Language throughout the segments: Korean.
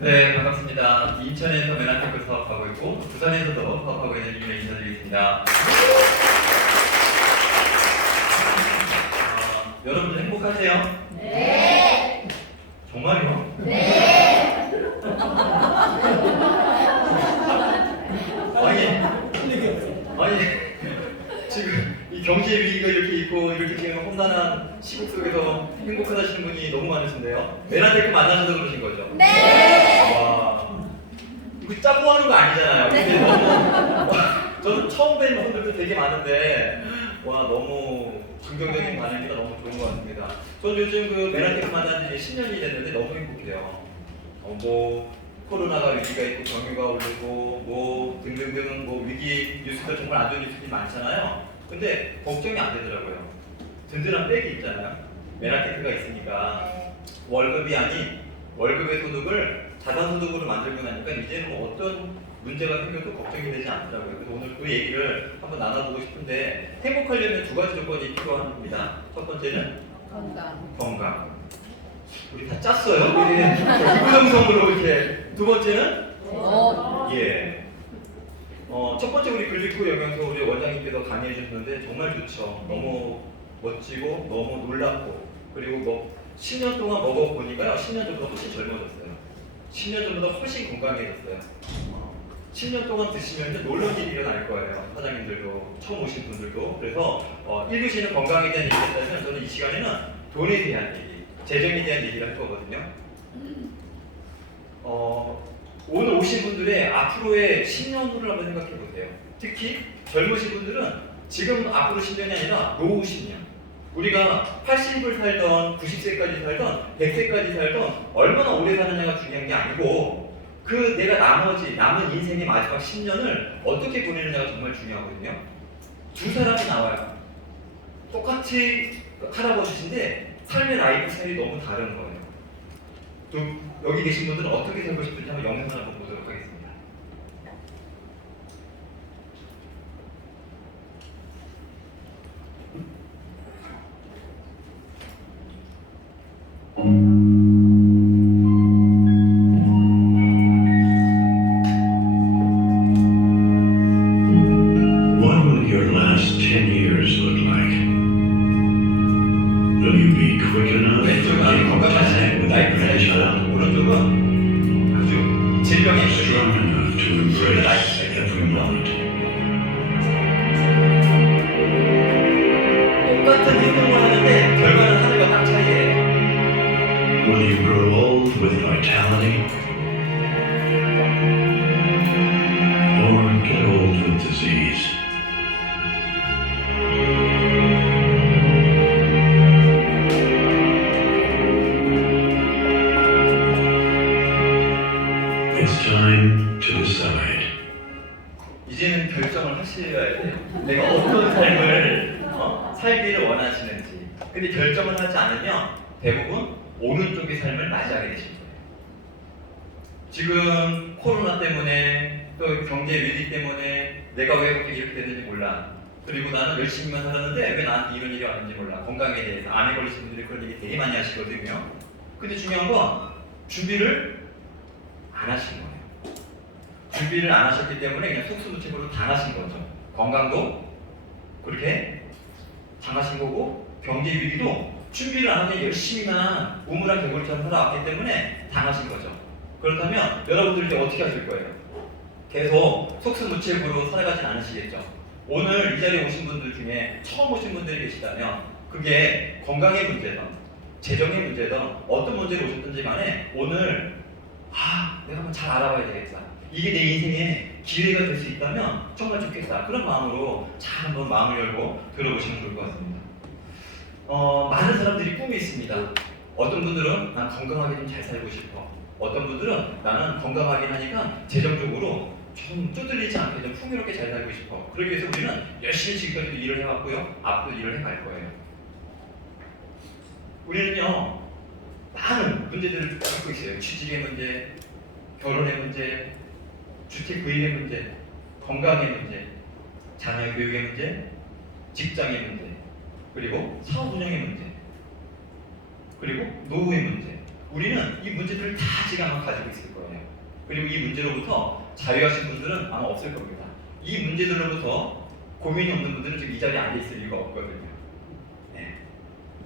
네, 반갑습니다. 인천에서 메나테크 사업하고 있고 부산에서도 사업하고 있는 이민을 인사드리겠습니다. 여러분들 행복하세요? 네. 정말요? 네. 아니 지금 이 경제 위기가 이렇게 있고 이렇게 지금 험난한 시국 속에서 행복하다시는 분이 너무 많으신데요. 메나테크 만나셔서 그러신 거죠? 네. 와, 이거 짜고 하는 거 아니잖아요. 근데 너무 저는 처음 뵌 분들도 되게 많은데 와 너무 긍정적인 반응이 너무 좋은 것 같습니다. 저는 요즘 그 메나테크 만난 지 10년이 됐는데 너무 행복해요. 뭐 코로나가 위기가 있고 경유가 오르고 뭐 등등등 뭐 위기 뉴스들 정말 안 좋은 뉴스들이 많잖아요. 근데 걱정이 안 되더라고요. 든든한 백이 있잖아요. 메나테크가 있으니까 월급이 아닌 월급의 소득을 자산소득으로 만들고 나니까 이제는 뭐 어떤 문제가 생겨도 걱정이 되지 않더라고요. 그래서 오늘 그 얘기를 한번 나눠보고 싶은데 행복하려면 두 가지 조건이 필요합니다. 첫 번째는 건강. 우리 다 짰어요? 우리 구구정성으로 이렇게. 두 번째는 예. 첫 번째 우리 글리코 영양소 우리 원장님께서 강의해 주셨는데 정말 좋죠. 너무 멋지고 너무 놀랍고 그리고 뭐 10년 동안 먹어보니까요. 10년 전보다 훨씬 젊어졌어요. 10년 전보다 훨씬 건강해졌어요. 10년 동안 드시면 놀라운 일이 일어날 거예요. 사장님들도 처음 오신 분들도. 그래서 1교시는 건강에 대한 얘기를 했다면 저는 이 시간에는 돈에 대한 얘기, 재정에 대한 얘기를 할 거거든요. 오늘 오신 분들의 앞으로의 10년 후를 한번 생각해 보세요. 특히 젊으신 분들은 지금 앞으로 10년이 아니라 노후 10년. 우리가 80을 살던 90세까지 살던 100세까지 살던 얼마나 오래 사느냐가 중요한 게 아니고 그 내가 남은 인생의 마지막 10년을 어떻게 보내느냐가 정말 중요하거든요. 두 사람이 나와요. 똑같이 할아버지신데 삶의 라이프 스타일이 너무 다른 거예요. 또 여기 계신 분들은 어떻게 살고 싶은지 한번 영상을 한번 보도록 하겠습니다. What will your last 10 years look like? Will you be quick enough to 왼쪽은 make 건강하신 contact with your 라이프 grandchild? 스타일이고 오른쪽은 아주 질병에 Strong 걸린 enough to embrace every moment? 똑같은 행동을 하는데 결과는 하늘과 땅 차이예요. Will you grow old with vitality? Or get old with disease? It's time to decide. 이제는 결정을 하셔야 돼요. 내가 어떤 삶을 살기를 원하시는지. 근데 결정을 하지 않으면 대부분 오른쪽의 삶을 맞이하게 되실 거예요. 지금 코로나 때문에 또 경제 위기 때문에 내가 왜 이렇게 됐는지 몰라. 그리고 나는 열심히만 살았는데 왜 나한테 이런 일이 왔는지 몰라. 건강에 대해서 암에 걸리신 분들이 그런 얘기 되게 많이 하시거든요. 근데 중요한 건 준비를 안 하신 거예요. 준비를 안 하셨기 때문에 그냥 속수무책으로 당하신 거죠. 건강도 그렇게 당하신 거고 경제 위기도 준비를 안 하면 열심히만 우물한 개구리처럼 살아왔기 때문에 당하신 거죠. 그렇다면 여러분들 이제 어떻게 하실 거예요? 계속 속수무책으로 살아가진 않으시겠죠. 오늘 이 자리에 오신 분들 중에 처음 오신 분들이 계시다면 그게 건강의 문제든 재정의 문제든 어떤 문제로 오셨든지 간에 오늘 내가 한번 잘 알아봐야 되겠다. 이게 내 인생의 기회가 될 수 있다면 정말 좋겠다. 그런 마음으로 잘 한번 마음을 열고 들어보시면 좋을 것 같습니다. 많은 사람들이 꿈이 있습니다. 어떤 분들은 난 건강하게 좀 잘 살고 싶어. 어떤 분들은 나는 건강하긴 하니까 재정적으로 좀 쪼들리지 않게 좀 풍요롭게 잘 살고 싶어. 그러기 위해서 우리는 열심히 지금까지도 일을 해왔고요. 앞으로 일을 해갈 거예요. 우리는요 많은 문제들을 겪고 있어요. 취직의 문제, 결혼의 문제, 주택 구입의 문제, 건강의 문제, 자녀 교육의 문제, 직장의 문제, 그리고 사업 운영의 문제, 그리고 노후의 문제. 우리는 이 문제들을 다 지금 아마 가지고 있을 거예요. 그리고 이 문제로부터 자유하신 분들은 아마 없을 겁니다. 이 문제들로부터 고민이 없는 분들은 지금 이 자리에 앉아 있을 이유가 없거든요. 네.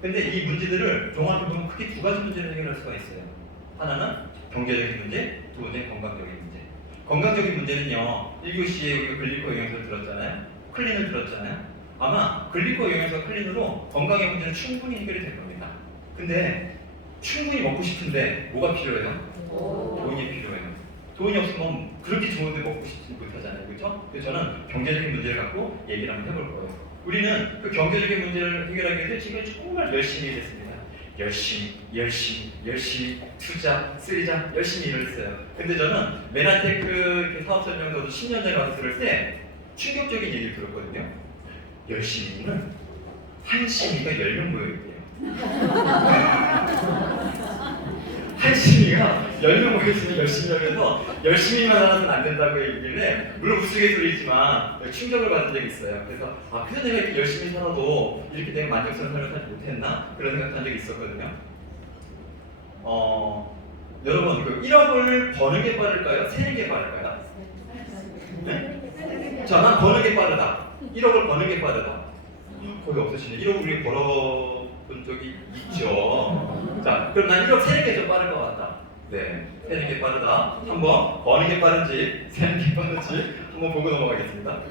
근데 이 문제들을 종합해 보면 크게 두 가지 문제를 해결할 수가 있어요. 하나는 경제적인 문제, 두 번째는 건강적인 문제. 건강적인 문제는요, 1교시에 우리가 글리코 영양소를 들었잖아요. 클린을 들었잖아요. 아마 글리코 영양소 클린으로 건강의 문제는 충분히 해결이 될 겁니다. 근데 충분히 먹고 싶은데 뭐가 필요해요? 돈이 필요해요. 돈이 없으면 그렇게 좋은데 먹고 싶지 못하잖아요. 그렇죠? 그래서 저는 경제적인 문제를 갖고 얘기를 한번 해볼 거예요. 우리는 그 경제적인 문제를 해결하기 위해서 지금 정말 열심히 했습니다. 열심히 투자, 쓰리자 열심히 일을 했어요. 근데 저는 메나테크 사업 설명서도 10년 전에 와서 들을 때 충격적인 얘기를 들었거든요. 열심히는 한심이가 10명 모여있대요. 한심이가 10명 모여있으면 열심히 하면서 열심히만 하면 안 된다고 얘기길래 물론 우스갯소리지만 충격을 받은 적이 있어요. 그래서 그래서 내가 이렇게 열심히 살아도 이렇게 내가 만족스러운 삶을 살지 못했나? 그런 생각한 적이 있었거든요. 여러분 그 1억을 버는 게 빠를까요? 세는 게 빠를까요? 네? 자, 난 버는 게 빠르다. 1억을 버는 게 빠르다. 거의 없으시네. 1억 우리 벌어본 적이 있죠. 자, 그럼 난 1억 세는 게 좀 빠를 것 같다. 네, 세는 게 빠르다. 한번 버는 게 빠른지 세는 게 빠른지 한번 보고 넘어가겠습니다.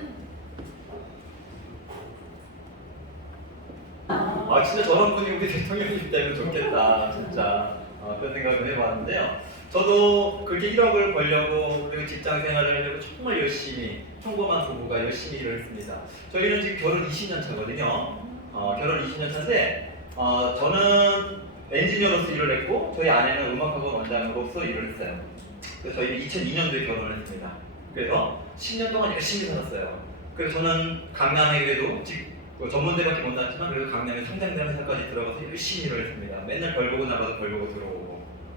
진짜 저런 분이 우리 대통령님 되면 좋겠다. 진짜 그런 생각을 해봤는데요. 저도 그렇게 1억을 벌려고 그리고 직장 생활을 하려고 정말 열심히 평범한 부부가 열심히 일을 했습니다. 저희는 지금 결혼 20년 차거든요. 결혼 20년 차인데 저는 엔지니어로서 일을 했고 저희 아내는 음악학원 원장으로서 일을 했어요. 그래서 저희는 2002년도에 결혼을 했습니다. 그래서 10년 동안 열심히 살았어요. 그래서 저는 강남에 그래도 전문대밖에 못 나왔지만 그래도 강남에 성장되는 회사까지 들어가서 열심히 일을 했습니다. 맨날 벌 보고 나가서 벌 보고 들어오고.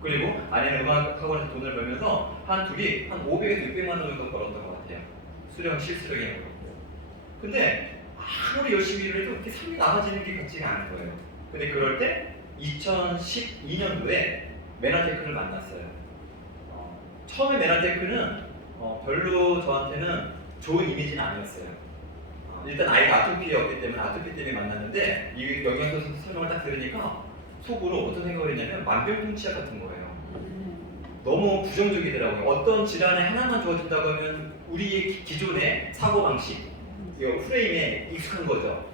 그리고 아내는 음악학원에서 돈을 벌면서 둘이 한 500에서 600만 원 정도 벌었던 것 같아요. 실수령이 그렇고. 근데 아무리 열심히 일을 해도 이렇게 삶이 나아지는 게 같지가 않은 거예요. 근데 그럴 때 2012년도에 메나테크를 만났어요. 처음에 메나테크는 별로 저한테는 좋은 이미지는 아니었어요. 일단 아이가 아토피였기 때문에 아토피 때문에 만났는데 이 영양소 설명을 딱 들으니까 속으로 어떤 생각을 했냐면 만병통치약 같은 거예요. 너무 부정적이더라고요. 어떤 질환에 하나만 좋아진다고 하면 우리의 기존의 사고방식, 프레임에 익숙한 거죠.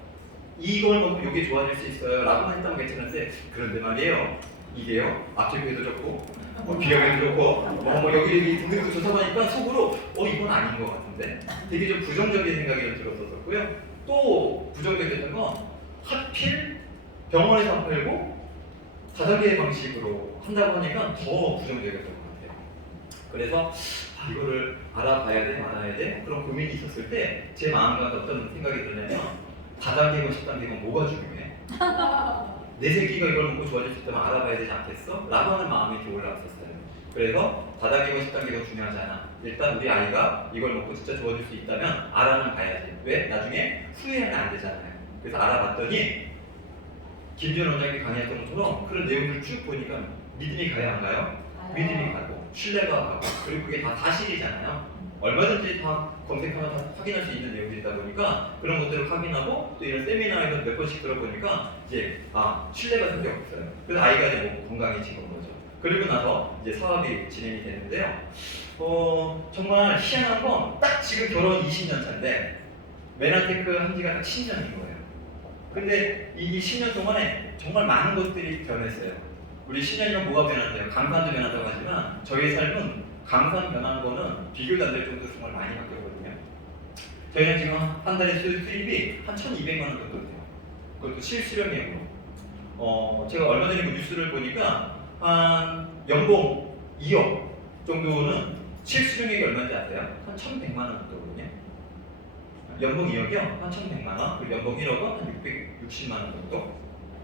이걸 먹고 이게 좋아질 수 있어요 라고만 했다면 괜찮은데 그런데 말이에요. 이게요. 아토피에도 좋고 비염에도 좋고 여기 등등도 좋다고 하니까 속으로 이건 아닌 것 같은데 되게 좀 부정적인 생각이 좀 들었었고요. 또 부정적이었던 건 하필 병원에서 안 팔고 다단계 방식으로 한다고 하니까 더 부정적이었던 것 같아요. 그래서 이거를 알아봐야 돼 말아야 돼 그런 고민이 있었을 때 제 마음과 어떤 생각이 드냐면 다단계건 10단계건 뭐가 중요해? 내 새끼가 이걸 먹고 좋아질 수 있다면 알아봐야 되지 않겠어? 라고 하는 마음이 이렇게 올라왔었어요. 그래서 다단계건 10단계건 중요하지 않아. 일단 우리 아이가 이걸 먹고 진짜 좋아질 수 있다면 알아는 봐야지. 왜? 나중에 후회하면 안 되잖아요. 그래서 알아봤더니 김지현 원장님이 강의했던 것처럼 그런 내용들을 쭉 보니까 믿음이 가야 안 가요? 믿음이 가고 신뢰가 가고 그리고 그게 다 사실이잖아요. 얼마든지 다 검색하면 다 확인할 수 있는 내용들이다 보니까 그런 것들을 확인하고 또 이런 세미나에서 몇 번씩 들어보니까 이제 신뢰가 생겼어요. 그래서 아이가 이제 건강해진 거죠. 그리고 나서 이제 사업이 진행이 되는데요. 정말 희한한 건 딱 지금 결혼 20년 차인데 메나테크 한 지가 딱 10년인 거예요. 근데 이 10년 동안에 정말 많은 것들이 변했어요. 우리 10년이면 뭐가 변한대요? 강산도 변한다고 하지만 저희의 삶은 강산 변한 거는 비교도 안 될 정도로 정말 많이 바뀌었거든요. 저희는 지금 한 달에 수입이 한 1,200만 원 정도 돼요. 그것도 실수령액으로. 제가 얼마 전에 그 뉴스를 보니까 한 연봉 2억 정도는 실수령액이 얼마인지 아세요? 한 1,100만 원 정도거든요. 연봉 2억이요? 한 1,100만 원, 그리고 연봉 1억은 한 660만 원 정도.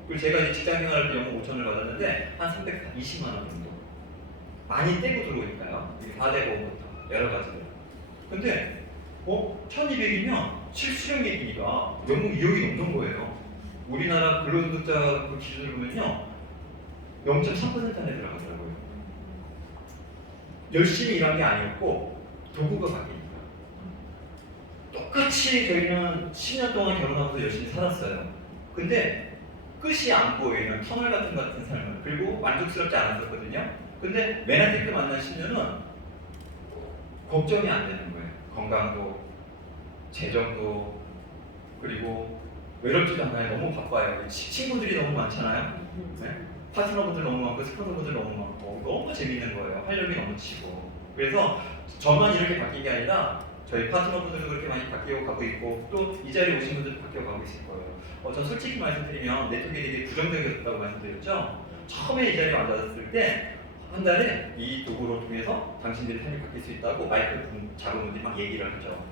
그리고 제가 이제 직장 생활할 때 연봉 5천을 받았는데 한 320만 원 정도. 많이 떼고 들어오니까요. 이게 4대 보험부터 여러 가지들. 근데 1,200이면 실수령액이니까 연봉 2억이 넘는 거예요. 우리나라 근로소득자 그 기준을 보면요, 0.3% 안에 들어가더라고요. 열심히 일한 게 아니었고 도구가 바뀝니다. 똑같이 저희는 10년 동안 결혼하고서 열심히 살았어요. 근데 끝이 안 보이는 터널 같은 삶을, 그리고 만족스럽지 않았었거든요. 근데 맨하테크 만난 10년은 걱정이 안 되는 거예요. 건강도, 재정도, 그리고 외롭지도 않아요. 너무 바빠요. 친구들이 너무 많잖아요. 네? 파트너분들 너무 많고 스폰서분들 너무 많고 너무 재밌는 거예요. 활력이 넘치고. 그래서 저만 이렇게 바뀐 게 아니라 저희 파트너분들도 그렇게 많이 바뀌어 가고 있고 또 이 자리에 오신 분들도 바뀌어 가고 있을 거예요. 전 솔직히 말씀드리면 네트워크에 되게 부정적이었다고 말씀드렸죠. 처음에 이 자리에 앉았을 때 한 달에 이 도구를 통해서 당신들이 삶이 바뀔 수 있다고 마이크 작은 분들이 막 얘기를 하죠.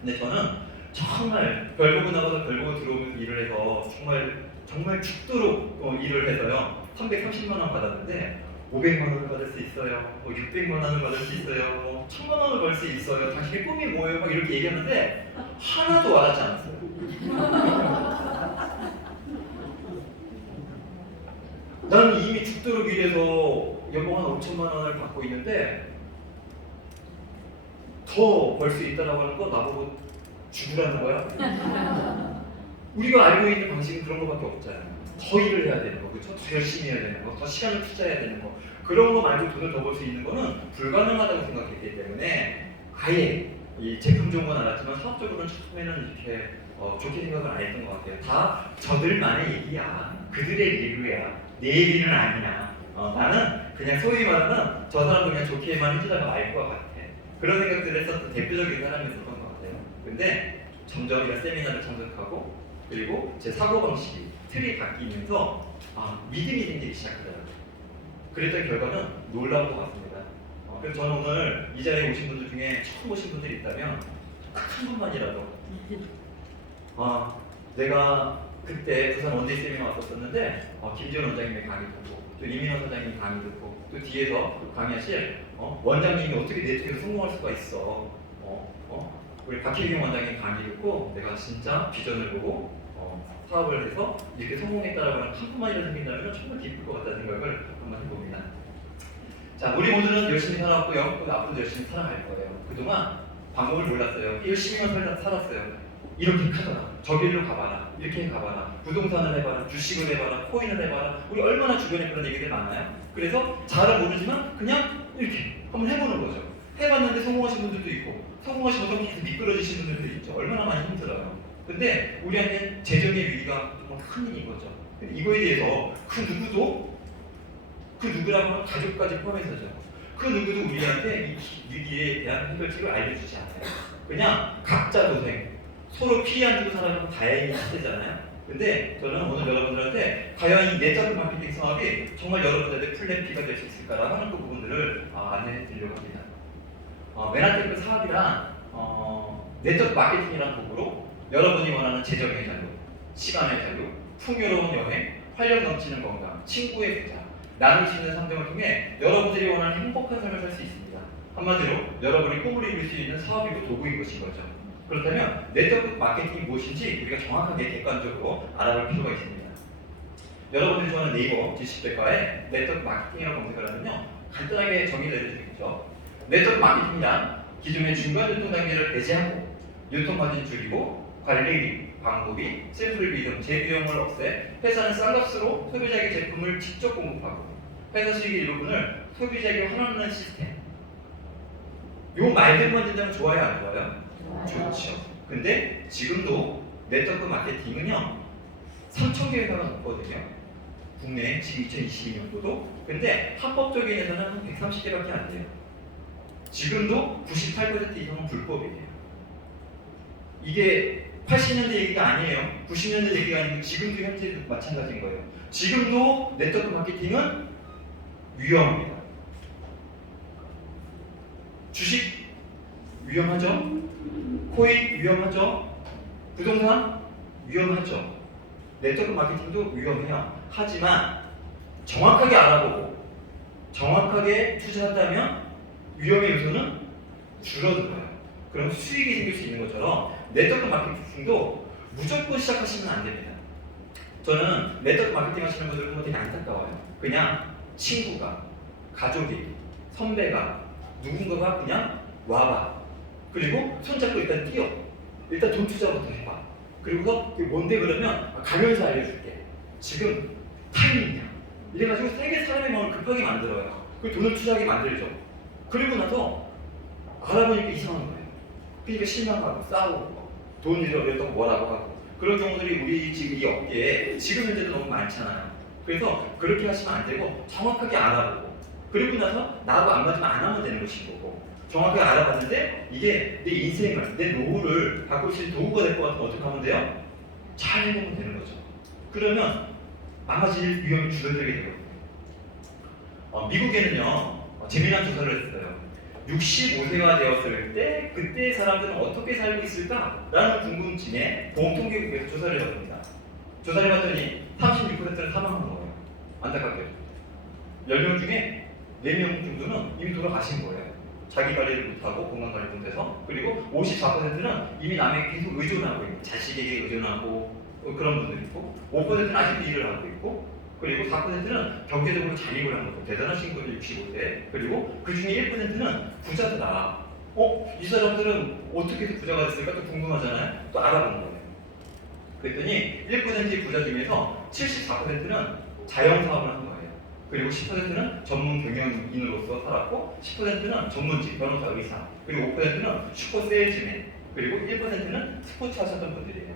근데 저는 정말 별 보고 나가서 별 보고 들어오면서 일을 해서 정말 죽도록 일을 해서요 330만 원 받았는데 500만 원을 받을 수 있어요, 600만 원을 받을 수 있어요, 1000만 원을 벌 수 있어요, 당신의 꿈이 뭐예요? 막 이렇게 얘기하는데 하나도 와닿지 않았어요. 나는 이미 죽도록 일해서 연봉 한 5천만 원을 받고 있는데 더 벌 수 있다라고 하는 거 나보고 죽으라는 거야? 우리가 알고 있는 방식은 그런 거밖에 없잖아요. 더 일을 해야 되는 거, 그렇죠? 더 열심히 해야 되는 거, 더 시간을 투자해야 되는 거, 그런 거 말고 돈을 더 벌 수 있는 거는 불가능하다고 생각했기 때문에 아예 이 제품 좋은 건 알았지만 사업적으로는 처음에는 이렇게 좋게 생각은 안 했던 것 같아요. 다 저들만의 얘기야. 그들의 리뷰야. 내 얘기는 아니야. 나는 그냥 소위 말하는 저 사람도 그냥 좋게만 해주다가 말 것 같아. 그런 생각들을 했었던 대표적인 사람이었던 것 같아요. 근데 점점 이런 세미나를 참석하고 그리고 제 사고방식이 틀이 바뀌면서 믿음이 생기기 시작하더라고요. 그랬던 결과는 놀라운 것 같습니다. 그래서 저는 오늘 이 자리에 오신 분들 중에 처음 오신 분들이 있다면 딱 한 번만이라도 내가 그때 부산 원데이 세미나 왔었는데 김지원 원장님의 강의 듣고 또 이민호 사장님 강의 듣고 또 뒤에서 강의하실 원장님이 어떻게 네트워크에서 성공할 수가 있어 우리 박혜경 원장님 강의 듣고 내가 진짜 비전을 보고 사업을 해서 이렇게 성공했다라고 하는 한 푼만이라도 생긴다면 정말 기쁠 것 같다는 생각을 한번 해봅니다. 자, 우리 모두는 열심히 살아왔고요. 또 앞으로도 열심히 살아갈 거예요. 그동안 방법을 몰랐어요. 열심히만 살았어요. 이렇게 하잖아. 저길로 가봐라. 이렇게 가봐라. 부동산을 해봐라. 주식을 해봐라. 코인을 해봐라. 우리 얼마나 주변에 그런 얘기들 많아요. 그래서 잘은 모르지만 그냥 이렇게 한번 해보는 거죠. 해봤는데 성공하신 분들도 있고 성공하시면서 계속 미끄러지신 분들도 있죠. 얼마나 많이 힘들어요. 근데 우리한테는 재정의 위기가 정말 큰 일인 거죠. 근데 이거에 대해서 그 누구라고 하면 가족까지 포함해서죠. 그 누구도 우리한테 이 위기에 대한 해결책을 알려주지 않아요. 그냥 각자 도생, 서로 피해 안 주고 살아가는 다행히 시대잖아요. 근데 저는 오늘 여러분들한테 과연 이 네트워크 마케팅 사업이 정말 여러분들의 플랜 B가 될 수 있을까라고 하는 그 부분들을 안내해 드리려고 합니다. 맨하테크 사업이란 네트워크 마케팅이라는 도구로 여러분이 원하는 재정의 자유, 시간의 자유, 풍요로운 여행, 활력 넘치는 건강, 친구의 부자, 나눌 수 있는 상정을 통해 여러분들이 원하는 행복한 삶을 살 수 있습니다. 한마디로 여러분이 꿈을 이룰 수 있는 사업이고 도구인 것인 거죠. 그렇다면 네트워크 마케팅이 무엇인지 우리가 정확하게 객관적으로 알아볼 필요가 있습니다. 여러분들이 좋아하는 네이버 지식백과에 네트워크 마케팅이라고 검색을 하면요 간단하게 정의를 내려드리겠죠. 네트워크 마케팅이란 기존의 중간 유통 단계를 배제하고 유통마진 줄이고 관리비, 광고비, 샘플비 등 재비용을 없애 회사는 싼 값으로 소비자에게 제품을 직접 공급하고 회사 수익의 일부분을 소비자에게 환원하는 시스템. 요 말들만 된다면 좋아요, 안 좋아요? 좋죠. 근데 지금도 네트워크 마케팅은요 3,000개 회사가 넘거든요. 국내에 지금 2022년도도. 근데 합법적인 회사는 한 130개밖에 안 돼요. 지금도 98% 이상은 불법이에요. 이게 80년대 얘기가 아니에요. 90년대 얘기가 아니고 지금도 현재도 마찬가지인 거예요. 지금도 네트워크 마케팅은 위험합니다. 주식 위험하죠? 코인 위험하죠? 부동산 위험하죠? 네트워크 마케팅도 위험해요. 하지만 정확하게 알아보고 정확하게 투자한다면 위험의 요소는 줄어들어요. 그럼 수익이 생길 수 있는 것처럼 네트워크 마케팅도 무조건 시작하시면 안 됩니다. 저는 네트워크 마케팅 하시는 분들 보면 되게 안타까워요. 그냥 친구가, 가족이, 선배가 누군가가 그냥 와봐. 그리고 손잡고 일단 뛰어. 일단 돈 투자부터 해봐. 그리고서 그게 뭔데 그러면 가면서 알려줄게. 지금 타이밍이야. 이래가지고 세계 사람의 마음을 급하게 만들어요. 그 돈을 투자하게 만들죠. 그리고 나서 알아보니까 이상한 거예요. 그러니까 실망하고 싸우고 돈 잃어버렸다고 뭐라고 하고 그런 경우들이 우리 지금 이 업계에 지금 현재도 너무 많잖아요. 그래서 그렇게 하시면 안 되고 정확하게 알아보고 그리고 나서 나하고 안 맞으면 안 하면 되는 것인 거고 정확하게 알아봤는데 이게 내 인생을 내 노후를 바꿀 수 있는 도구가 될 것 같으면 어떻게 하면 돼요? 잘 해보면 되는 거죠. 그러면 망가질 위험이 줄어들게 되거든요. 미국에는요 재미난 조사를 했어요. 65세가 되었을 때 그때 사람들은 어떻게 살고 있을까라는 궁금증에 보험통계국에서 조사를 해봤습니다. 조사를 해봤더니 36%는 사망한 거예요. 안타깝게도 10명 중에 4명 정도는 이미 돌아가신 거예요. 자기 관리를 못하고 건강 관리 못해서 그리고 54%는 이미 남에게 계속 의존하고 있고 자식에게 의존하고 그런 분들이 있고 5%는 아직도 일을 하고 있고 그리고 4%는 경제적으로 자립을 한 것도 대단하신 분들 65세 그리고 그 중에 1%는 부자더라. 이 사람들은 어떻게 해서 부자가 됐을까 또 궁금하잖아요. 또 알아보는 거예요. 그랬더니 1%의 부자 중에서 74%는 자영사업을 한 거예요. 그리고 10%는 전문 경영인으로서 살았고 10%는 전문직, 변호사, 의사 그리고 5%는 슈퍼 세일즈맨 그리고 1%는 스포츠 하셨던 분들이에요.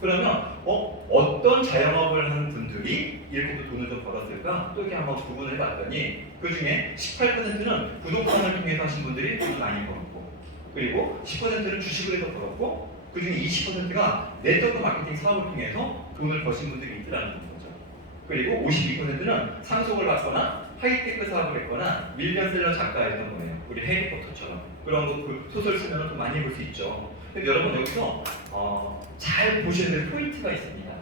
그러면 어떤 자영업을 하는 분들이 이렇게 또 돈을 좀 벌었을까? 또 이렇게 한번 구분을 해봤더니 그 중에 18%는 부동산을 통해서 하신 분들이 돈을 많이 벌었고 그리고 10%는 주식을 해서 벌었고 그 중에 20%가 네트워크 마케팅 사업을 통해서 돈을 버신 분들이 있더라는 거죠. 그리고 52%는 상속을 받거나 하이테크 사업을 했거나 밀리언셀러 작가였던 거예요. 우리 해리포터처럼 그런 거 그 소설 쓰면 또 많이 볼 수 있죠. 근데 여러분 여기서 잘 보셔야 될 포인트가 있습니다.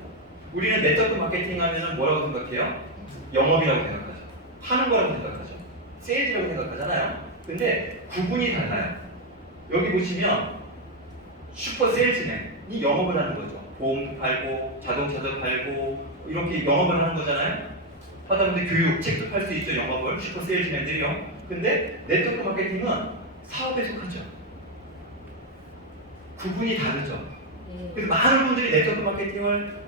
우리는 네트워크 마케팅 하면 뭐라고 생각해요? 영업이라고 생각하죠. 하는 거라고 생각하죠. 세일즈라고 생각하잖아요. 근데 구분이 달라요. 여기 보시면 슈퍼 세일즈맨이 영업을 하는 거죠. 보험도 팔고 자동차도 팔고 이렇게 영업을 하는 거잖아요. 하다 보면 교육, 책도 팔 수 있죠. 영업을 슈퍼 세일즈맨들이요. 근데 네트워크 마케팅은 사업에 속하죠. 구분이 다르죠. 그래서 많은 분들이 네트워크 마케팅을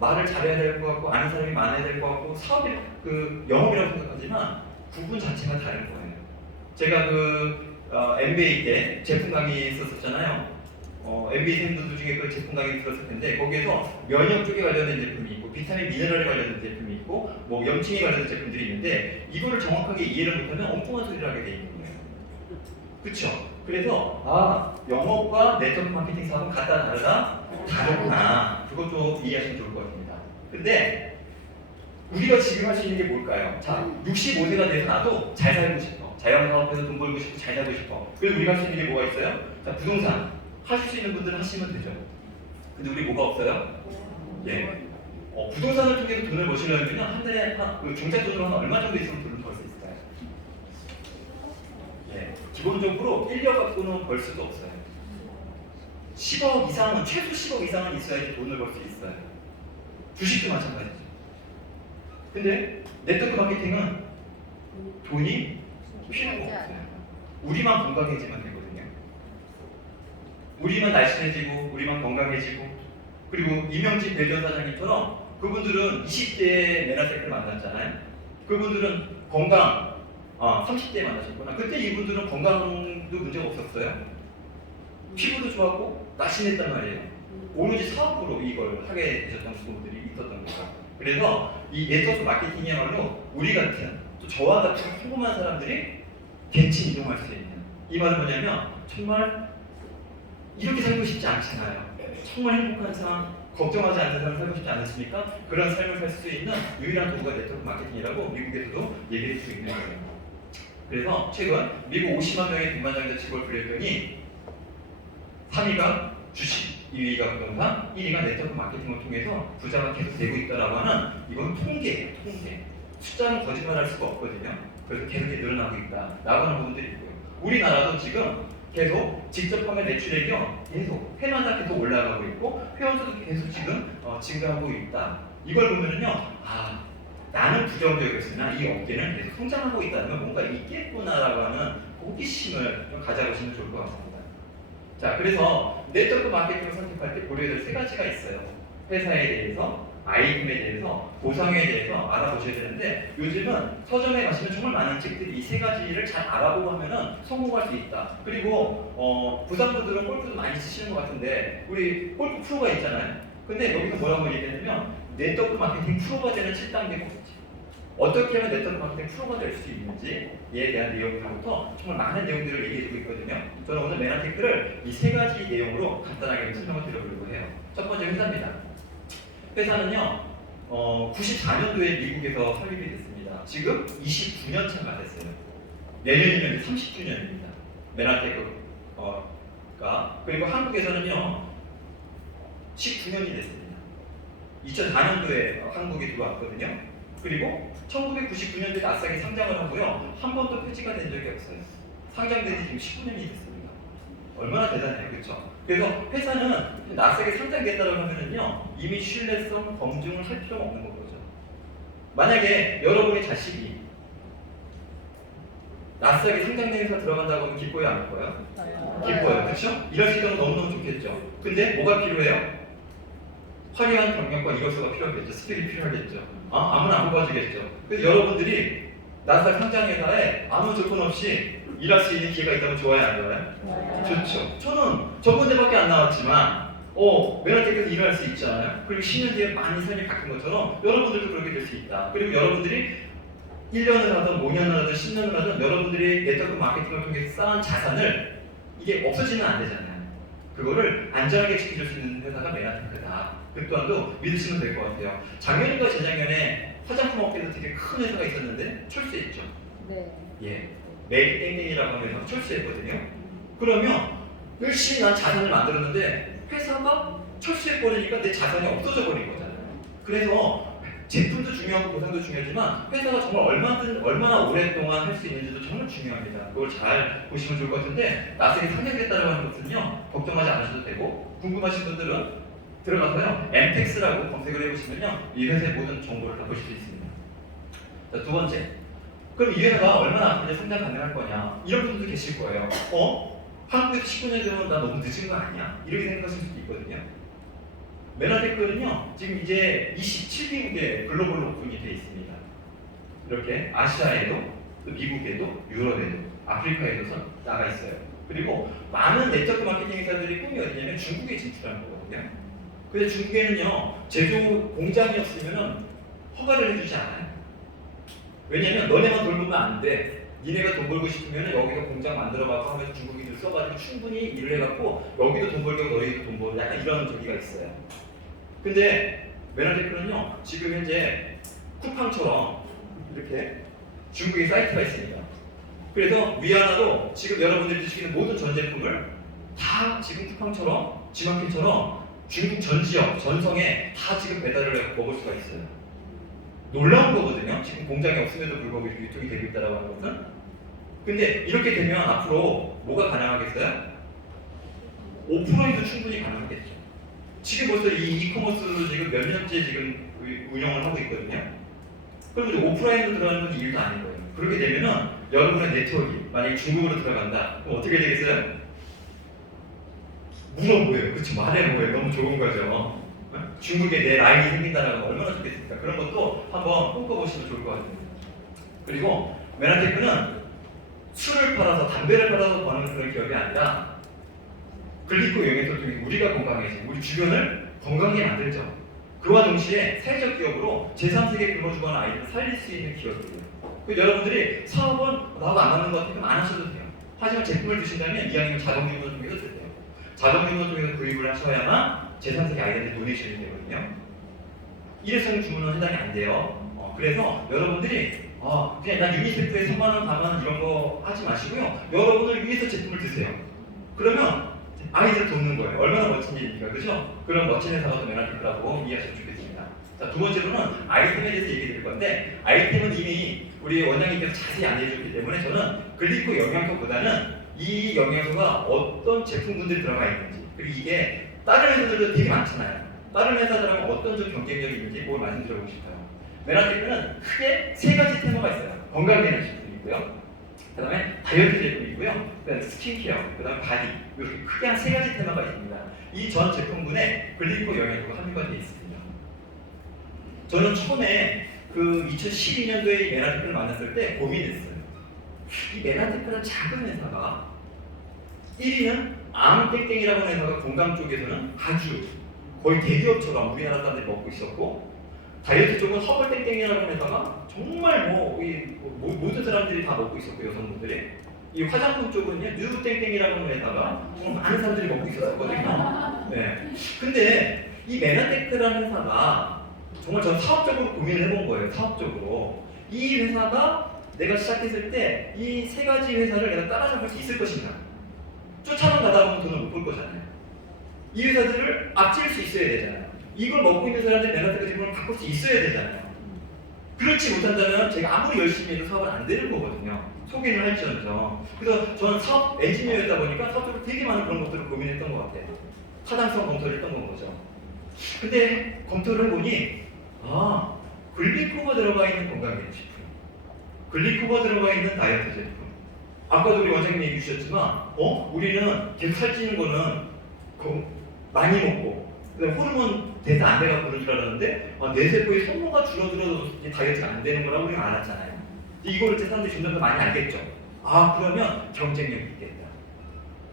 말을 잘해야 될 것 같고 아는 사람이 많아야 될 것 같고 사업이 그 영업이라고 생각하지만 구분 자체가 다른 거예요. 제가 MBA 때 제품 강의 했었잖아요. MBA생분들 중에 그 제품 강의 들었을 텐데 거기에서 면역 쪽에 관련된 제품이 있고 비타민 미네랄에 관련된 제품이 있고 뭐 염증에 관련된 제품들이 있는데 이거를 정확하게 이해를 못하면 엉뚱한 소리를 하게 돼 있는 거예요. 그렇죠? 그래서 영업과 네트워크 마케팅 사업은 같다 다르다? 다르구나. 그것도 이해하시면 좋을 것 같습니다. 근데 우리가 지금 할 수 있는 게 뭘까요? 자, 65세가 돼서 나도 잘 살고 싶어. 자영사업해서 돈 벌고 싶고 잘 살고 싶어. 그래서 우리가 할 수 있는 게 뭐가 있어요? 자, 부동산 하실 수 있는 분들은 하시면 되죠. 근데 우리 뭐가 없어요? 예. 부동산을 통해서 돈을 버시려면 한 달에 그 종잣돈으로 한 얼마 정도 있으면 돈을 벌 수 있을까요? 예. 기본적으로 1년 갖고는 벌 수도 없어요. 10억 이상은 최소 10억 이상은 있어야지 돈을 벌 수 있어요. 주식도 마찬가지죠. 근데 네트워크 마케팅은 돈이 필요가 없어요. 우리만 건강해지면 되거든요. 우리만 날씬해지고 우리만 건강해지고 그리고 이명진 대전 사장님처럼 그분들은 20대에 메나세크를 만났잖아요. 그분들은 건강 30대에 만나셨구나. 그때 이분들은 건강도 문제가 없었어요. 피부도 좋았고 날씬했단 말이에요. 오로지 사업으로 이걸 하게 되셨던 분들이 있었던 거죠. 그래서 이 네트워크 마케팅이야말로 우리 같은 또 저와 같은 평범한 사람들이 갱치 이동할 수 있는 이 말은 뭐냐면 정말 이렇게 살고 싶지 않잖아요. 정말 행복한 삶, 걱정하지 않는 삶을 살고 싶지 않으십니까? 그런 삶을 살 수 있는 유일한 도구가 네트워크 마케팅이라고 미국에서도 얘기할 수 있는 거예요. 그래서 최근 미국 50만 명의 백만장자 직업을 불렸더니 3위가 주식, 2위가 부동산, 1위가 네트워크 마케팅을 통해서 부자가 계속 되고 있다라고 하는 이건 통계예요. 통계. 숫자는 거짓말할 수가 없거든요. 그래서 계속 늘어나고 있다라고 하는 부분들이 있고요. 우리나라도 지금 계속 직접 판매 매출액이요 계속 회마다 계속 올라가고 있고 회원수도 계속 지금 증가하고 있다. 이걸 보면은요 나는 부정적이었으나 이 업계는 계속 성장하고 있다는 건 뭔가 있겠구나라고 하는 그 호기심을 좀 가져보시면 좋을 것 같습니다. 자, 그래서 네트워크 마케팅을 선택할 때 고려해야 될 세 가지가 있어요. 회사에 대해서, 아이템에 대해서, 보상에 대해서 알아보셔야 되는데 요즘은 서점에 가시면 정말 많은 책들이 이 세 가지를 잘 알아보고 하면은 성공할 수 있다. 그리고 부산분들은 골프도 많이 치시는 것 같은데 우리 골프 프로가 있잖아요. 근데 여기서 뭐라고 얘기했냐면 네트워크 마케팅 프로가 되는 7단계 코스. 어떻게 하면 네트워크 마케팅 프로가 될 수 있는지에 대한 내용부터 정말 많은 내용들을 얘기해주고 있거든요. 저는 오늘 메나테크를 이 세 가지 내용으로 간단하게 설명을 드려보려고 해요. 첫 번째 회사입니다. 회사는요, 94년도에 미국에서 설립이 됐습니다. 지금 29년 차가 됐어요. 내년이면 30주년입니다. 메나테크가. 그리고 한국에서는요, 19년이 됐습니다. 2004년도에 한국에 들어왔거든요. 그리고 1999년도에 나스닥에 상장을 하고요. 한 번도 폐지가 된 적이 없어요. 상장된 지 지금 19년이 됐습니다. 얼마나 대단해요, 그렇죠? 그래서 회사는 나스닥에 상장됐다고 하면은요, 이미 신뢰성 검증을 할 필요가 없는 거죠. 만약에 여러분의 자식이 나스닥에 상장된 회사 들어간다고 하면 기뻐요, 안 기뻐요? 기뻐요, 그렇죠? 이럴 수 있다면 너무너무 좋겠죠. 근데 뭐가 필요해요? 화려한 경력과 이력서가 필요하겠죠. 스킬이 필요하겠죠. 아무나 안 뽑아주겠죠. 그래서 여러분들이 나스닥 상장회사에 아무 조건 없이 일할 수 있는 기회가 있다면 좋아요, 안 좋아요? 좋죠. 저는 전번대밖에 안 나왔지만 메나테크에서 일할 수 있잖아요. 그리고 10년 뒤에 많이 삶이 바뀐 것처럼 여러분들도 그렇게 될 수 있다. 그리고 여러분들이 1년을 하든 5년을 하든 10년을 하든 여러분들이 네트워크 마케팅을 통해서 쌓은 자산을 이게 없어지면 안 되잖아요. 그거를 안전하게 지켜줄 수 있는 회사가 메나테크다. 그 또한도 믿으시면 될 것 같아요. 작년인가 재작년에 화장품 업계에서 되게 큰 회사가 있었는데 철수했죠. 네. 예, 메리땡땡이라고 하는 회사가 철수했거든요. 그러면 열심히 난 자산을 만들었는데 회사가 철수해버리니까 내 자산이 없어져 버린 거잖아요. 그래서 제품도 중요하고 보상도 중요하지만 회사가 정말 얼마나 오랫동안 할 수 있는지도 정말 중요합니다. 그걸 잘 보시면 좋을 것 같은데 나스닥에 상장됐다고 하는 것은요, 걱정하지 않으셔도 되고 궁금하신 분들은 들어가서요, 엠텍스라고 검색을 해보시면요, 이 회사의 모든 정보를 다 보실 수 있습니다. 자, 두 번째, 그럼 이 회사가 얼마나 앞으로 상장 가능할 거냐, 이런 분들도 계실 거예요. 한국에서 19년 되면 나 너무 늦은 거 아니야? 이렇게 생각하실 수도 있거든요. 메나테크는요, 지금 이제 27개국에 글로벌로 오픈이 되어 있습니다. 이렇게 아시아에도, 또 미국에도, 유럽에도, 아프리카에도 나가 있어요. 그리고 많은 네트워크 마케팅 회사들이 꿈이 어디냐면 중국에 진출하는 거거든요. 근데 중국에는요, 제조 공장이 없으면 허가를 해주지 않아요. 왜냐면 너네만 돈 벌면 안 돼. 니네가 돈 벌고 싶으면 여기서 공장 만들어갖고 하면서 중국인들 써가지고 충분히 일을 해갖고 여기도 돈 벌고 너희도 돈 벌고 약간 이런 저기가 있어요. 근데 메나테크는요, 지금 현재 쿠팡처럼 이렇게 중국의 사이트가 있습니다. 그래서 위아라도 지금 여러분들이 드시는 모든 전 제품을 다 지금 쿠팡처럼, 지마켓처럼 중국 전 지역, 전성에 다 지금 배달을 해서 먹을 수가 있어요. 놀라운 거거든요. 지금 공장이 없음에도 불구하고 이렇게 유통이 되고 있다는 것은. 근데 이렇게 되면 앞으로 뭐가 가능하겠어요? 오프라인도 충분히 가능하겠죠. 지금 벌써 이 이커머스로 지금 몇 년째 지금 운영을 하고 있거든요. 그럼 이제 오프라인으로 들어가는 건 일도 아닌 거예요. 그렇게 되면은 여러분의 네트워크가 만약에 중국으로 들어간다. 그럼 어떻게 되겠어요? 물어보여요. 그치, 말해보여요. 너무 좋은 거죠. 중국에 내 라인이 생긴다는 건 얼마나 좋겠습니까? 그런 것도 한번 꿈꿔보시면 좋을 것 같습니다. 그리고 메나테크는 술을 팔아서, 담배를 팔아서 버는 그런 기업이 아니라 글리코 영양소를 통해 우리가 건강해지고 우리 주변을 건강하게 만들죠. 그와 동시에 사회적 기업으로 제3세계 굶어죽어가는 아이들을 살릴 수 있는 기업이에요. 여러분들이 사업은 나하고 안 맞는 것 같으면 안 하셔도 돼요. 하지만 제품을 드신다면 이왕이면 자동주문을 통해서 드세요. 자동주문을 통해서 구입을 하셔야만 제3세계 아이들한테 도네이션이 되거든요. 일회성 주문은 해당이 안 돼요. 그래서 여러분들이 그냥 난 유니세프에 3만원, 4만원 이런 거 하지 마시고요. 여러분을 위해서 제품을 드세요. 그러면 아이들을 돕는 거예요. 얼마나 멋진 일입니까? 그죠? 그런 멋진 회사가 또 메나테크라고 이해하시면 좋겠습니다. 자, 두 번째로는 아이템에 대해서 얘기 드릴 건데, 아이템은 이미 우리 원장님께서 자세히 안내해주셨기 때문에 저는 글리코 영양소보다는 이 영양소가 어떤 제품군들이 들어가 있는지, 그리고 이게 다른 회사들도 되게 많잖아요. 다른 회사들하고 어떤 좀 경쟁력이 있는지 뭘 말씀드리고 싶어요. 메나테크는 크게 세 가지 테마가 있어요. 건강기능 제품이고요. 그 다음에 다이어트 제품이고요. 그다음에 스킨케어, 그다음에 바디 이렇게 크게 한 세 가지 테마가 있습니다. 이 전 제품군에 글리코 영양소가 함유가 되어 있습니다. 저는 처음에 그 2012년도에 메나테크를 만났을 때 고민했어요. 이 메나테크는 작은 회사가 1위는 암땡땡이라고 하는 회사가 건강 쪽에서는 아주 거의 대기업처럼 우리나라 사람들이 먹고 있었고, 다이어트 쪽은 허벌땡땡이라고 하는 회사가 정말 모든 사람들이 다 먹고 있었고, 여성분들이. 이 화장품 쪽은요, 뉴땡땡이라고 하는 회사가 정말 많은 사람들이 먹고 있었거든요. 네. 근데 이 메나테크라는 회사가 정말 전 사업적으로 고민을 해본 거예요. 사업적으로 이 회사가 내가 시작했을 때 이 세 가지 회사를 내가 따라잡을 수 있을 것인가? 쫓아만 가다 보면 돈을 못 벌 거잖아요. 이 회사들을 앞질 수 있어야 되잖아요. 이걸 먹고 있는 사람들 메나테크 제품을 바꿀 수 있어야 되잖아요. 그렇지 못한다면 제가 아무리 열심히 해도 사업은 안 되는 거거든요. 소개를 할지언정. 그래서 저는 사업 엔지니어였다 보니까 사업적으로 되게 많은 그런 것들을 고민했던 것 같아요. 타당성 검토를 했던 건 거죠. 근데 검토를 해보니 글리코가 들어가 있는 건강기능식품, 글리코가 들어가 있는 다이어트 제품. 아까도 우리 원장님 얘기 주셨지만 우리는 계속 살찌는 거는 많이 먹고 그다음에 호르몬 대사 안 돼갖고 그런 줄 알았는데 내 세포의 성모가 줄어들어도 다이어트가 안 되는 거라고 우리가 알았잖아요. 이거를 사람들이 점점 더 많이 알겠죠. 그러면 경쟁력이 있겠다.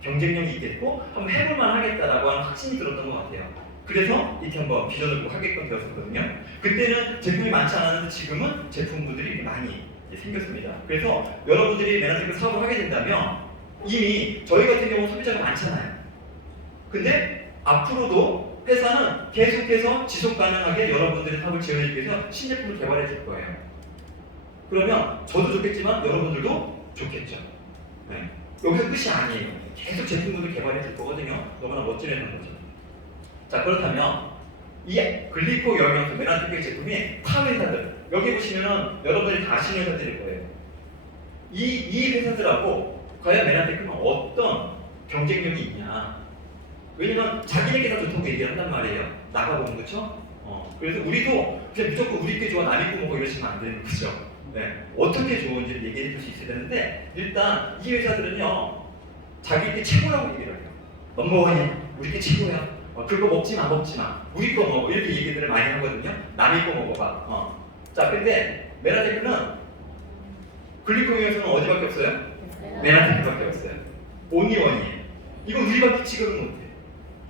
경쟁력이 있겠고 한번 해볼만 하겠다라고 하는 확신이 들었던 것 같아요. 그래서 이렇게 한번 비전을 꼭 하게끔 되었었거든요. 그때는 제품이 많지 않았는데 지금은 제품들이 많이 생겼습니다. 그래서 여러분들이 메나테크 사업을 하게 된다면 이미 저희 같은 경우 소비자가 많잖아요. 근데 앞으로도 회사는 계속해서 지속 가능하게 여러분들의 사업을 지원하기 위해서 신제품을 개발해 줄 거예요. 그러면 저도 좋겠지만 여러분들도 좋겠죠. 네. 여기서 끝이 아니에요. 계속 제품들을 개발해 줄 거거든요. 너무나 멋진 회사인 거죠. 자, 그렇다면 이 글리코 영양소 메나테크 제품이 타 회사들, 여기 보시면은 여러분들이 다 아시는 회사들일 거예요. 이 회사들하고 과연 메나테크는 어떤 경쟁력이 있냐? 왜냐면 자기네께 다 좋다고 얘기를 한단 말이에요. 나가보는 거죠. 그래서 우리도 그냥 무조건 우리 게 좋아, 남의 거 먹어 이러시면 안 되는 거죠. 네. 어떻게 좋은지를 얘기해 줄 수 있어야 되는데, 일단 이 회사들은요, 자기 게 최고라고 얘기를 해요. 넘버원이 우리 게 최고야. 그거 먹지 마, 우리 거 먹어. 이렇게 얘기들을 많이 하거든요. 남의 거 먹어봐. 자, 근데 메나테크는 글리코 영양소는 어디밖에 없어요? 메나테크밖에 없어요. 온리원이에요. 이건 우리밖에 취급을 못해.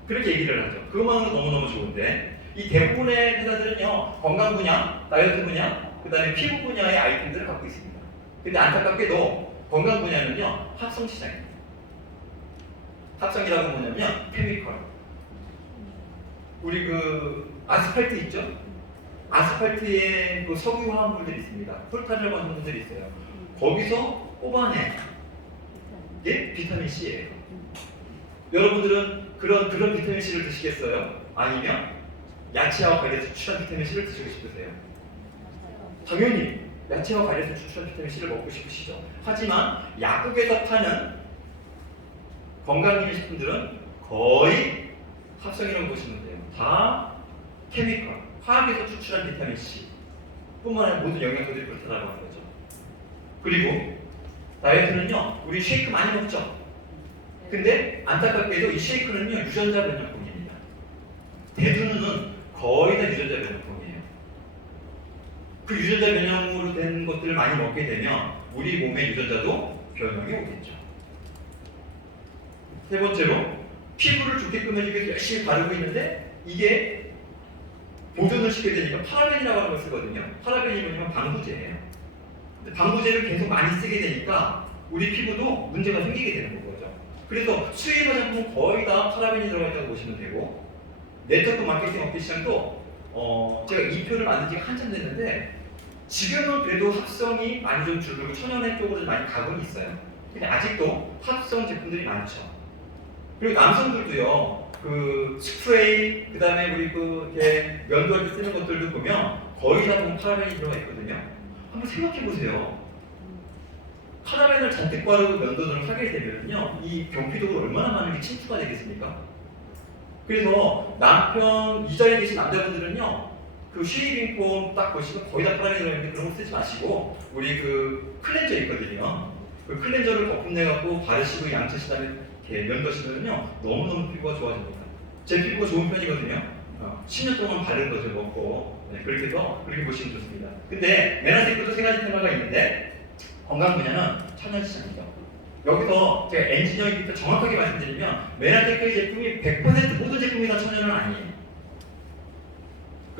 그렇게 얘기를 하죠. 그것만으로 너무너무 좋은데, 이 대부분의 회사들은요, 건강 분야, 다이어트 분야, 그 다음에 피부 분야의 아이템들을 갖고 있습니다. 근데 안타깝게도 건강 분야는요, 합성 시장입니다. 합성이라고 뭐냐면 케미컬. 우리 그 아스팔트 있죠? 아스팔트에 그 석유 화합물들이 있습니다. 폴타르라고 하는 분들이 있어요. 거기서 뽑아낸 게 비타민 C예요. 여러분들은 그런 비타민 C를 드시겠어요? 아니면 야채와 과일에서 추출한 비타민 C를 드시고 싶으세요? 당연히 야채와 과일에서 추출한 비타민 C를 먹고 싶으시죠. 하지만 약국에서 파는 건강기능식품들은 거의 합성이라고 보시면 돼요. 다 케미컬, 화학에서 추출한 비타민 C 뿐만 아니라 모든 영양소들이 그렇다라고 하는 거죠. 그리고 다이어트는요, 우리 쉐이크 많이 먹죠? 근데 안타깝게도 이 쉐이크는요, 유전자 변형품입니다. 대부분은 거의 다 유전자 변형품이에요. 그 유전자 변형으로 된 것들을 많이 먹게 되면 우리 몸의 유전자도 변형이 오겠죠. 세 번째로, 피부를 좋게끔 해주기 위해서 열심히 바르고 있는데 이게 보존을 시켜야 되니까 파라벤이라고 하는 걸 쓰거든요. 파라벤이 뭐냐면 방부제예요. 근데 방부제를 계속 많이 쓰게 되니까 우리 피부도 문제가 생기게 되는 거죠. 그래서 수입 화장품은 거의 다 파라벤이 들어가 있다고 보시면 되고, 네트워크 마케팅 업계 시장도 제가 이 표를 만든 지가 한참 됐는데 지금은 그래도 합성이 많이 좀 줄고 천연의 쪽으로 많이 가고는 있어요. 근데 아직도 합성 제품들이 많죠. 그리고 남성들도요, 그 스프레이, 그 다음에 우리 이렇게 면도할 때 쓰는 것들도 보면 거의 다 보면 파라벤이 들어가 있거든요. 한번 생각해 보세요. 파라벤을 잔뜩 바르고 면도를 하게 되면요, 이 경피도가 얼마나 많은 게 침투가 되겠습니까? 그래서 남편, 이 자리에 계신 남자분들은요, 그 쉐이빙 폼 딱 보시면 거의 다 파라벤이 들어있는데 그런 거 쓰지 마시고, 우리 그 클렌저 있거든요. 그 클렌저를 거품 내갖고 바르시고 양치신 다음에 이렇게 면도시면요 너무너무 피부가 좋아집니다. 제 피부가 좋은 편이거든요. 10년 동안 바른 거죠 먹고. 네, 그렇게 해서 그렇게 보시면 좋습니다. 근데 메나테크도 세 가지 테마가 있는데 건강 분야는 천연시장이죠. 여기서 제가 엔지니어이기 정확하게 말씀드리면 메나테크의 제품이 100% 모든 제품이 다 천연은 아니에요.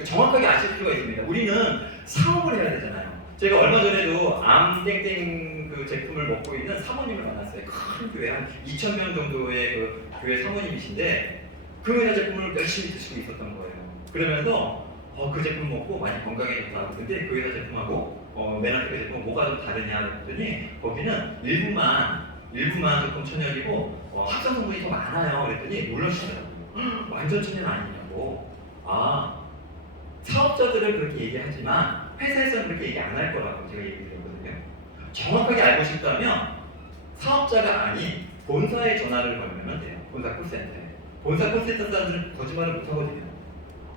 정확하게 아실 필요가 있습니다. 우리는 사업을 해야 되잖아요. 제가 얼마 전에도 암땡땡 그 제품을 먹고 있는 사모님을 만났어요. 큰 교회 한 2,000명 정도의 그 교회 사모님이신데 그 회사 제품을 열심히 드시고 있었던 거예요. 그러면서 그 제품 먹고 많이 건강해졌다고. 근데 그 회사 제품하고 메나테크 제품 뭐가 좀 다르냐 그랬더니 거기는 일부만 조금 천연이고 합성 성분이 더 많아요. 그랬더니 놀라시더라고요. 완전 천연 아니냐고. 사업자들은 그렇게 얘기하지만 회사에서는 그렇게 얘기 안 할 거라고 제가 얘기 드렸거든요. 정확하게 알고 싶다면 사업자가 아닌 본사에 전화를 걸면 돼요. 본사 콜센터에. 본사 콜센터 사람들은 거짓말을 못 하거든요.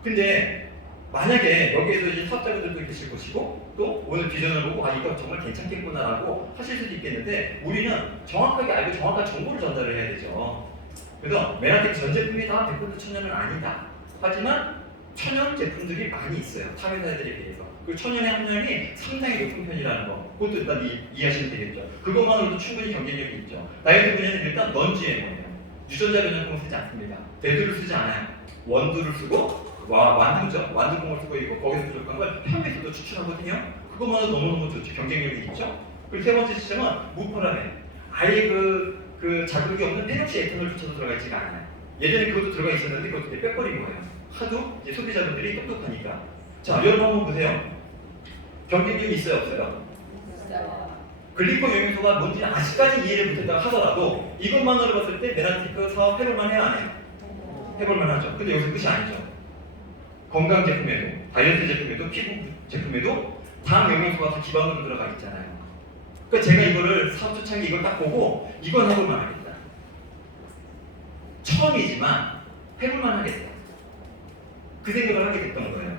근데 만약에 여기에서 이제 사업자분들도 계실 것이고 또 오늘 비전을 보고 이거 정말 괜찮겠구나라고 하실 수도 있겠는데 우리는 정확하게 알고 정확한 정보를 전달을 해야 되죠. 그래서 메나테크 전 제품이 다 100% 천연은 아니다. 하지만 천연 제품들이 많이 있어요. 타 회사들에 비해서. 그 천연의 함량이 상당히 높은 편이라는 거. 그것도 일단 이해하시면 되겠죠. 그것만으로도 충분히 경쟁력이 있죠. 다이어트 분야는 일단 넌GMO예요. 유전자 변형품을 쓰지 않습니다. 대두를 쓰지 않아요. 원두를 쓰고 완두죠. 완두콩을 쓰고 있고 거기서 부족한 걸 현미에서도 추출하거든요. 그것만으로 너무너무 좋죠. 경쟁력이 있죠. 그리고 세 번째 시점은 무파라벤. 아예 그 자극이 없는 페녹시 에탄올조차도 들어가 있지가 않아요. 예전에 그것도 들어가 있었는데 그것도 이제 빽거린 거예요. 하도 이제 소비자분들이 똑똑하니까. 자, 여러분 한번 보세요. 경쟁력이 있어요, 없어요? 글리코 영양소가 뭔지는 아직까지 이해를 못한다고 하더라도 이것만으로 봤을 때 메나테크 사업 해볼만 해야 안 해요? 해볼만 하죠. 근데 여기서 끝이 아니죠. 건강 제품에도, 다이어트 제품에도, 피부 제품에도 당 영양소가 다 기반으로 들어가 있잖아요. 그러니까 제가 이거를 사업 초창기 이걸 딱 보고 이건 해볼만 하겠다. 처음이지만 해볼만 하겠다. 그 생각을 하게 됐던 거예요.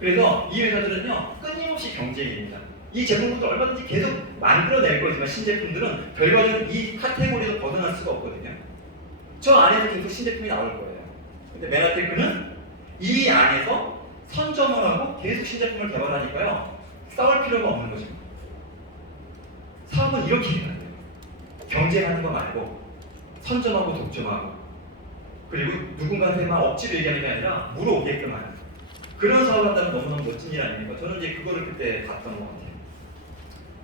그래서 이 회사들은요 끊임없이 경쟁입니다. 이 제품들도 얼마든지 계속 만들어낼 거지만 신제품들은 결과적으로 이 카테고리에서 벗어날 수가 없거든요. 저 안에서 계속 신제품이 나올 거예요. 근데 메나테크는 이 안에서 선점을 하고 계속 신제품을 개발하니까요 싸울 필요가 없는 거죠. 사업은 이렇게 해야 돼요. 경쟁하는 거 말고 선점하고 독점하고 그리고 누군가한테 막 억지로 얘기하는 게 아니라 물어오게끔 하는 그런 사업을 한다는 너무너무 멋진 일 아닙니까? 저는 이제 그거를 그때 봤던 것 같아요.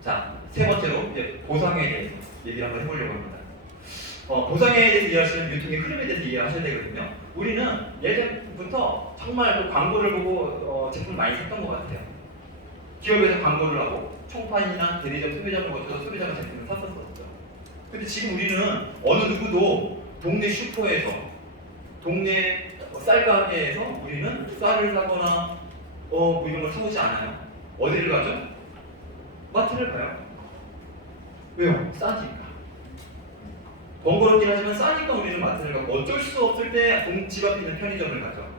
자, 세 번째로 이제 보상에 대해서 얘기를 한번 해보려고 합니다. 보상에 대해서 이해하시면 유통의 흐름에 대해서 이해하셔야 되거든요. 우리는 예전부터 정말 그 광고를 보고 제품을 많이 샀던 것 같아요. 기업에서 광고를 하고 총판이나 대리점, 소비자를 거쳐서 소비자가 제품을 샀었었죠. 근데 지금 우리는 어느 누구도 동네 슈퍼에서 동네 쌀 가게에서 우리는 쌀을 사거나 뭐 이런 걸 사오지 않아요. 어디를 가죠? 마트를 가요. 왜요? 싸니까. 번거롭긴 하지만 싸니까 우리는 마트를 가고 어쩔 수 없을 때 집 앞에 있는 편의점을 가죠.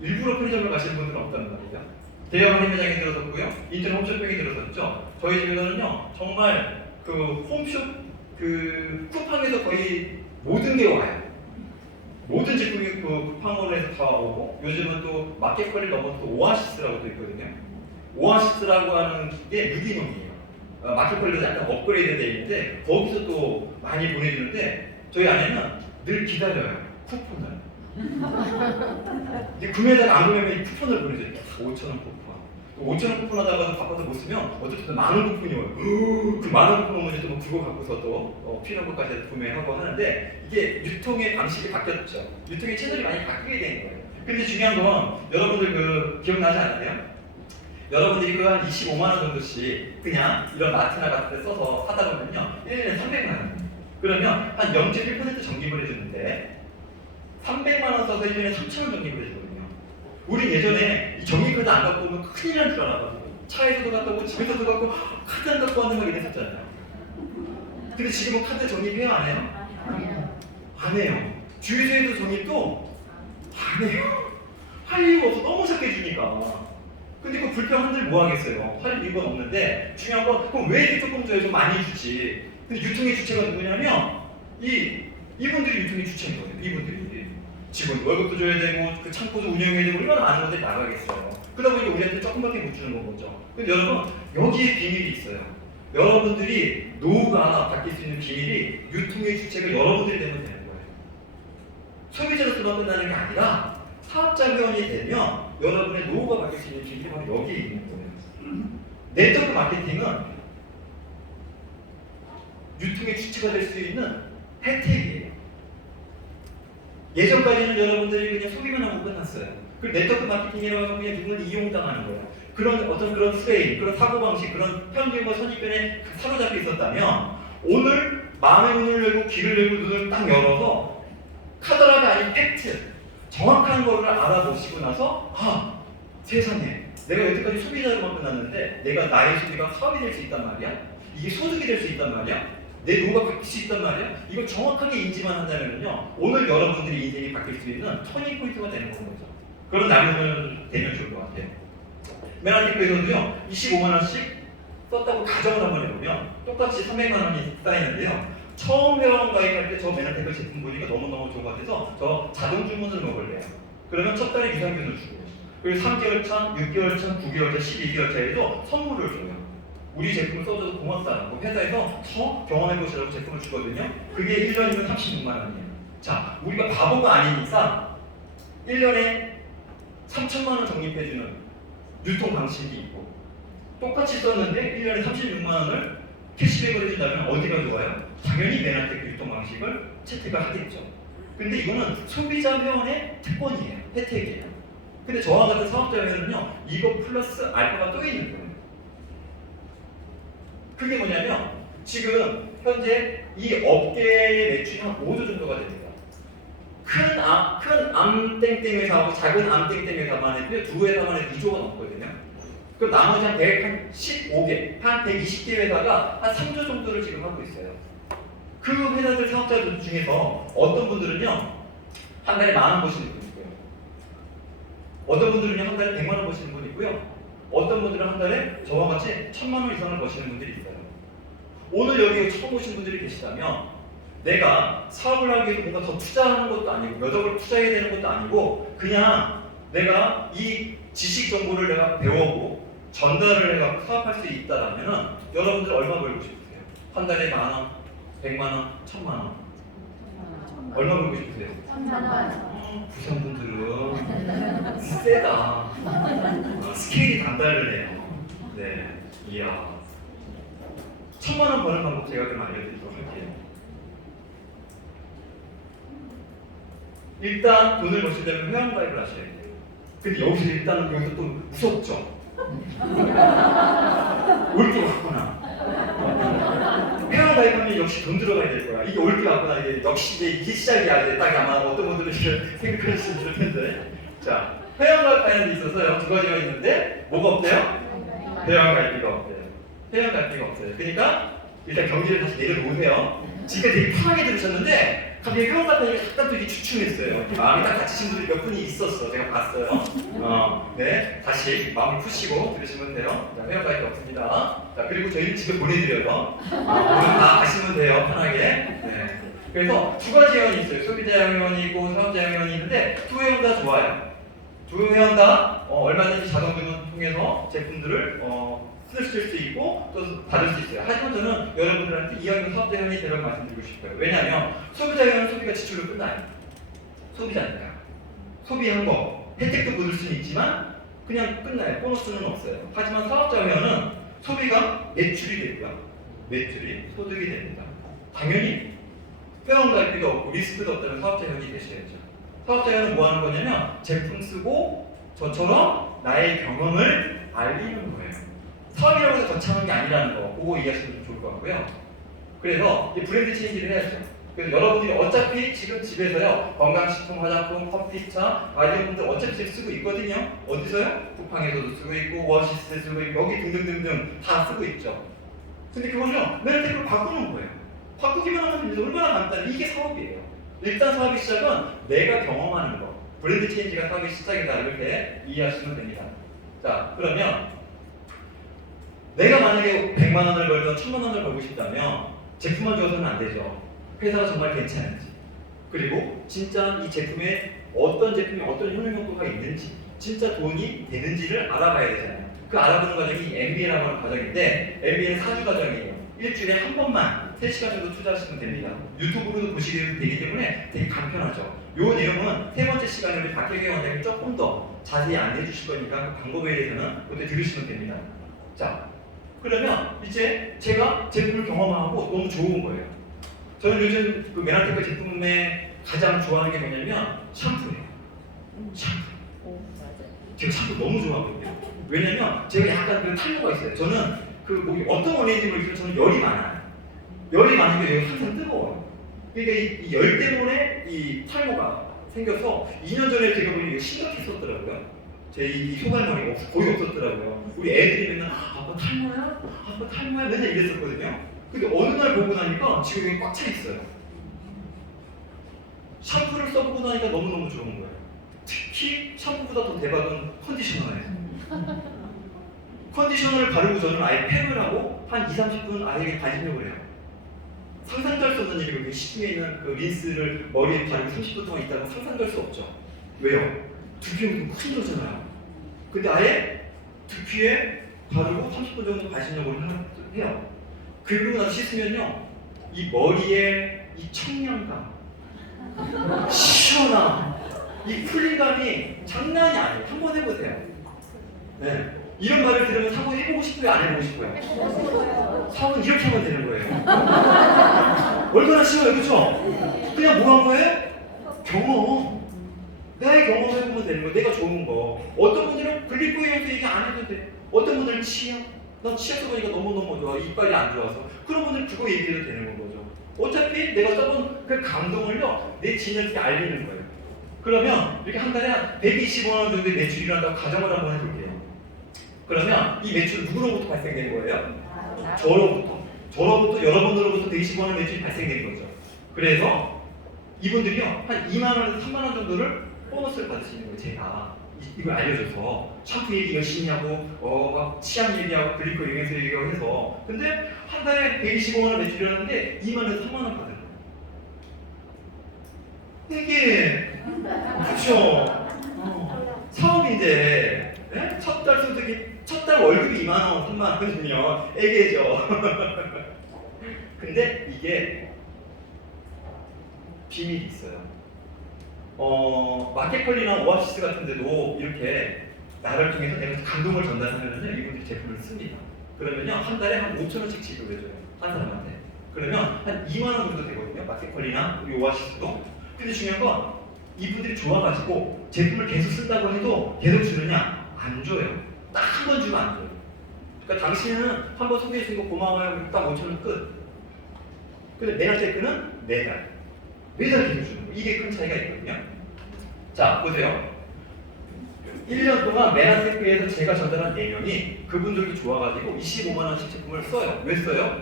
일부러 편의점을 가시는 분들은 없다는 말이죠. 대형 판매장이 들어섰고요. 인터넷 홈쇼핑이 들어섰죠. 저희 집에서는요 정말 그 홈쇼 그 쿠팡에서 거의 모든 게 와요. 모든 제품이 그 쿠팡으로 다 오고 요즘은 또 마켓컬리 넘어서 또 오아시스라고 또 있거든요. 오아시스라고 하는 게 유기농이에요. 마켓컬리도 약간 업그레이드 되어 있는데 거기서 또 많이 보내주는데 저희 아내는 늘 기다려요. 쿠폰을. 이게 구매자가 안 구매하면 이 쿠폰을 보내줘요. 5,000원 쿠폰. 5,000원 쿠폰 하다가도 바빠서 못 쓰면 어쨌든 만원 쿠폰이 와요. 그 만원 쿠폰 오면 또 그거 갖고서 또 필요한 것까지 구매하고 하는데 이게 유통의 방식이 바뀌었죠. 유통의 채널이 많이 바뀌게 된 거예요. 근데 중요한 건 여러분들 그 기억나지 않으세요? 여러분들이 그 한 25만 원 정도씩 그냥 이런 마트나 같은 데 써서 하다 보면요 1년에 300만 원. 그러면 한 0.1% 적립을 해주는데 300만 원 써서 1년에 3,000원 적립을 해주거든요. 우리 예전에 이 적립카드 안 갖고 오면 큰일 날 줄 알아가지고 차에서도 갖다 오고 집에서도 갖고 카드 안 갖고 왔는 거 이랬었잖아요. 근데 지금은 카드 적립해요? 안 해요? 안 해요. 주유소에도 적립도 안 해요. 할 이유가 없어. 너무 작게 주니까. 근데 그 불평한들 뭐 하겠어요? 할 이유가 없는데 중요한 건 그럼 왜 이렇게 조금 더 많이 주지? 근데 유통의 주체가 누구냐면 이분들이 유통의 주체인 거예요. 이분들이 직원 월급도 줘야 되고 그 창고도 운영해야 되고 얼마나 많은 것들이 나가겠어요. 그러다 보니까 우리한테 조금밖에 못 주는 거죠. 근데 여러분 여기에 비밀이 있어요. 여러분들이 노후가 바뀔 수 있는 비밀이 유통의 주체가 여러분들이 되면 되는 거예요. 소비자로서만 끝나는 게 아니라 사업자 회원이 되면 여러분의 노후가 바뀔 수 있는 비밀이 바로 여기에 있는 거예요. 네트워크 마케팅은 유통의 주체가 될 수 있는 혜택이에요. 예전까지는 여러분들이 그냥 소비만 하고 끝났어요. 그리고 네트워크 마케팅이라고 해서 그냥 누구를 이용당하는 거예요. 그런 프레임, 그런 사고방식, 그런 편견과 선입견에 사로잡혀 있었다면 오늘 마음의 문을 열고 귀를 열고 눈을 딱 열어서 카더라가 아닌 팩트, 정확한 거를 알아보시고 나서 세상에 내가 여태까지 소비자로만 끝났는데 내가 나의 소비가 사업이 될 수 있단 말이야? 이게 소득이 될 수 있단 말이야? 내 노후가 바뀔 수 있단 말이야? 이걸 정확하게 인지만 한다면요 오늘 여러분들의 인생이 바뀔 수 있는 터닝 포인트가 되는 거죠. 그런 나무는 되면 좋을 것 같아요. 메나테크에서도요 25만 원씩 썼다고 가정을 한번 해보면 똑같이 300만 원이 쌓이는데요. 처음 회원 가입할 때 저 메나테크 제품 보니까 너무너무 좋은 것 같아서 저 자동 주문을 먹을래요. 그러면 첫 달에 유산균을 주고 그리고 3개월 차, 6개월 차, 9개월 차, 12개월 차에도 선물을 줘요. 우리 제품을 써줘서 고맙다고 회사에서 더 경험해보시라고 제품을 주거든요. 그게 1년이면 36만 원이에요. 자, 우리가 바보가 아니니까 1년에 3천만 원 적립해주는 유통 방식이 있고 똑같이 썼는데 1년에 36만 원을 캐시백을 해준다면 어디가 좋아요? 당연히 메나테크 유통 방식을 채택을 하겠죠. 근데 이거는 소비자 회원의 특권이에요. 혜택이에요. 근데 저와 같은 사업자 회원은요 이거 플러스 알파가 또 있는 거예요. 그게 뭐냐면 지금 현재 이 업계의 매출이 한 5조 정도가 됩니다. 큰 암땡땡 회사하고 작은 암땡땡 회사만 해도 두 회사만 해도 2조가 넘거든요. 그럼 나머지 한 115개, 한 120개 회사가 한 3조 정도를 지금 하고 있어요. 그 회사들 사업자들 중에서 어떤 분들은요 한 달에 10,000원 버시는 분 있고요. 어떤 분들은요 한 달에 100만 원 버시는 분 있고요. 어떤 분들은 한 달에 저와 같이 1,000만 원 이상을 버시는 분들이 있어요. 오늘 여기 처음 오신 분들이 계시다면 내가 사업을 하기 위해서 뭔가 더 투자하는 것도 아니고 몇 억을 투자해야 되는 것도 아니고 그냥 내가 이 지식 정보를 내가 배우고 전달을 해서 사업할 수 있다라면 여러분들 얼마 벌고 싶으세요? 한 달에 10,000원, 100만 원, 1,000만 원 얼마 벌고 싶으세요? 3만 원. 부산 분들은 세다. 스케일이 단다르네요. 네, 이야. 1,000만 원 버는 방법 제가 좀 알려드리도록 할게요. 일단 돈을 버시려면 회원가입을 하셔야 돼요. 근데 여기서 또 무섭죠? 올게 왔구나. 회원가입하면 역시 돈 들어가야 될 거야. 이게 올게 왔구나. 이게 역시 이게 시작이야. 이제 딱 아마 어떤 분들은 생각할 수 있을 텐데. 자, 회원가입하는 데 있어서요. 두 가지가 있는데 뭐가 없대요? 회원가입비가 없대요. 회원가입비가 없어요. 그러니까 일단 경기를 다시 내려놓으세요. 지금까지 되게 편하게 들으셨는데 갑자기 회원가입하니까 약간 또 이게 주춤했어요. 마음이 딱 갇히신 분들이 몇 분이 있었어. 제가 봤어요. 네, 다시 마음을 푸시고 들으시면 돼요. 자, 회원가입이 없습니다. 자, 그리고 저희는 집에 보내드려요. 오늘 다 가시면 돼요. 편하게. 네. 그래서 두 가지 회원이 있어요. 소비자 회원이 있고 사업자 회원이 있는데 두 회원 다 좋아요. 두 회원 다 얼마든지 자동 주문 통해서 제품들을 쓸 수 있고 또 받을 수 있어요. 하지만 저는 여러분들한테 이왕이면 사업자 회원이 되라고 말씀드리고 싶어요. 왜냐하면 소비자 회원은 소비가 지출로 끝나요. 소비자니까. 소비한 거 혜택도 받을 수는 있지만 그냥 끝나요. 보너스는 없어요. 하지만 사업자 회원은 소비가 매출이 되고요. 매출이 소득이 됩니다. 당연히 회원 가입비도 없고 리스크도 없다는 사업자 회원이 되셔야죠. 사업자 회원은 뭐 하는 거냐면 제품 쓰고 저처럼 나의 경험을 알리는 거예요. 사업이라고 해서 거창한 게 아니라는 거 그거 이해하시면 좋을 것 같고요. 그래서 이 브랜드 체인지를 해야죠. 그래서 여러분들이 어차피 지금 집에서요 건강식품, 화장품, 커피차, 아이들분들 어차피 지금 쓰고 있거든요. 어디서요? 쿠팡에서도 쓰고 있고 워시스에 쓰고 있고 여기 등등등등 다 쓰고 있죠. 근데 그거는요 메나테크로 바꾸는 거예요. 바꾸기만 하면 됩니다. 얼마나 간단해. 이게 사업이에요. 일단 사업의 시작은 내가 경험하는 거. 브랜드 체인지가 사업의 시작이다. 이렇게 이해하시면 됩니다. 자, 그러면 내가 만약에 100만 원을 벌든 1000만 원을 벌고 싶다면 제품만 줘서는 안 되죠. 회사가 정말 괜찮은지, 그리고 진짜 이 제품에 어떤 제품이 어떤 효능 효과가 있는지, 진짜 돈이 되는지를 알아봐야 되잖아요. 그 알아보는 과정이 MBA라고 하는 과정인데, MBA는 4주 과정이에요. 일주일에 한 번만 3시간 정도 투자하시면 됩니다. 유튜브로도 보시게 되기 때문에 되게 간편하죠. 요 내용은 세 번째 시간에 우리 박혜경 원장님이 조금 더 자세히 안내해 주실 거니까 그 방법에 대해서는 그때 들으시면 됩니다. 자, 그러면 이제 제가 제품을 경험하고 너무 좋은 거예요. 저는 요즘 그 메나테크 제품에 가장 좋아하는 게 뭐냐면 샴푸예요. 샴푸. 제가 샴푸 너무 좋아하거든요. 왜냐면 제가 약간 그 탈모가 있어요. 저는 그 목이 어떤 원인인지 모르겠지만 저는 열이 많아요. 열이 많은 게 항상 뜨거워요. 그러니까 이 열 때문에 이 탈모가 생겨서 2년 전에 제가 보니 이게 심각했었더라고요. 제 이 소갈머리가 거의 없었더라고요. 우리 애들이 맨날 아빠 탈모야? 아빠 탈모야? 맨날 이랬었거든요. 근데 어느 날 보고 나니까 지금 여기 꽉 차 있어요. 샴푸를 써보고 나니까 너무너무 좋은 거예요. 특히 샴푸보다 더 대박은 컨디셔너예요. 컨디셔너를 바르고 저는 아예 팩을 하고 한 2-30분 아이에게 반신욕을 해요. 상상도 할 수 없는 일이고, 시중에 있는 그 린스를 머리에 바르고 30분 동안 있다가 상상도 할 수 없죠. 왜요? 두피가 너무 힘들잖아요. 근데 아예 두피에 바르고 30분 정도 반신욕을 해요. 그리고 나서 씻으면요, 이 머리에 이 청량감, 시원함, 이 풀림감이 장난이 아니에요. 한번 해보세요. 네. 이런 말을 들으면 사고 해보고 싶어요? 안 해보고 싶어요? 사고는 이렇게 하면 되는 거예요. 얼마나 쉬워요, 그렇죠? 그냥 뭐 한 거예요? 경험. 나의 경험을 해보면 되는 거예요. 내가 좋은 거. 어떤 분들은 글리코이어도 얘기 안 해도 돼. 어떤 분들은 치약. 난 치약 써보니까 너무너무 좋아. 이빨이 안 좋아서. 그런 분들은 그거 얘기해도 되는 거죠. 어차피 내가 써본 그 감동을요, 내 지인한테 알리는 거예요. 그러면 이렇게 한 달에 한 125만 원 정도의 매출이 일어난다고 가정을 한번 해볼게요. 그러면 이 매출은 누구로부터 발생된 거예요? 저로부터 여러분들로부터 125만 원 매출이 발생된 거죠. 그래서 이분들이요, 한 2만 원에서 3만 원 정도를 보너스를 받을 수 있는 거예요. 제가 이걸 알려줘서 샴푸 얘기 열심히 하고 막 치약 얘기하고 글리코 영양소 얘기하고 해서, 근데 한 달에 125만 원 매출이 일어났는데 2만 원에서 3만 원 받는 거예요. 이게 그렇죠. 사업인데, 네? 첫달 소득이, 첫 달 월급이 2만 원, 3만 원이면 애기죠. 근데 이게 비밀이 있어요. 마켓컬리나 오아시스 같은 데도 이렇게 나를 통해서 내가 감동을 전달하면은 이분들이 제품을 씁니다. 그러면요, 한 달에 한 5,000원씩 지급해줘요. 한 사람한테. 그러면 한 2만 원 정도 되거든요. 마켓컬리나 우리 오아시스도. 근데 중요한 건 이분들이 좋아가지고 제품을 계속 쓴다고 해도 계속 주느냐? 안 줘요. 딱 한 번 주면 안 줘요. 그러니까 당신은 한 번 소개해 준 거 고마워요. 딱 5,000원 끝. 근데 메나테크는 매달 계속 주는 거예요. 이게 큰 차이가 있거든요. 자, 보세요. 1년 동안 메나테크에서 제가 전달한 내용이 그분들도 좋아가지고 25만 원씩 제품을 써요. 왜 써요?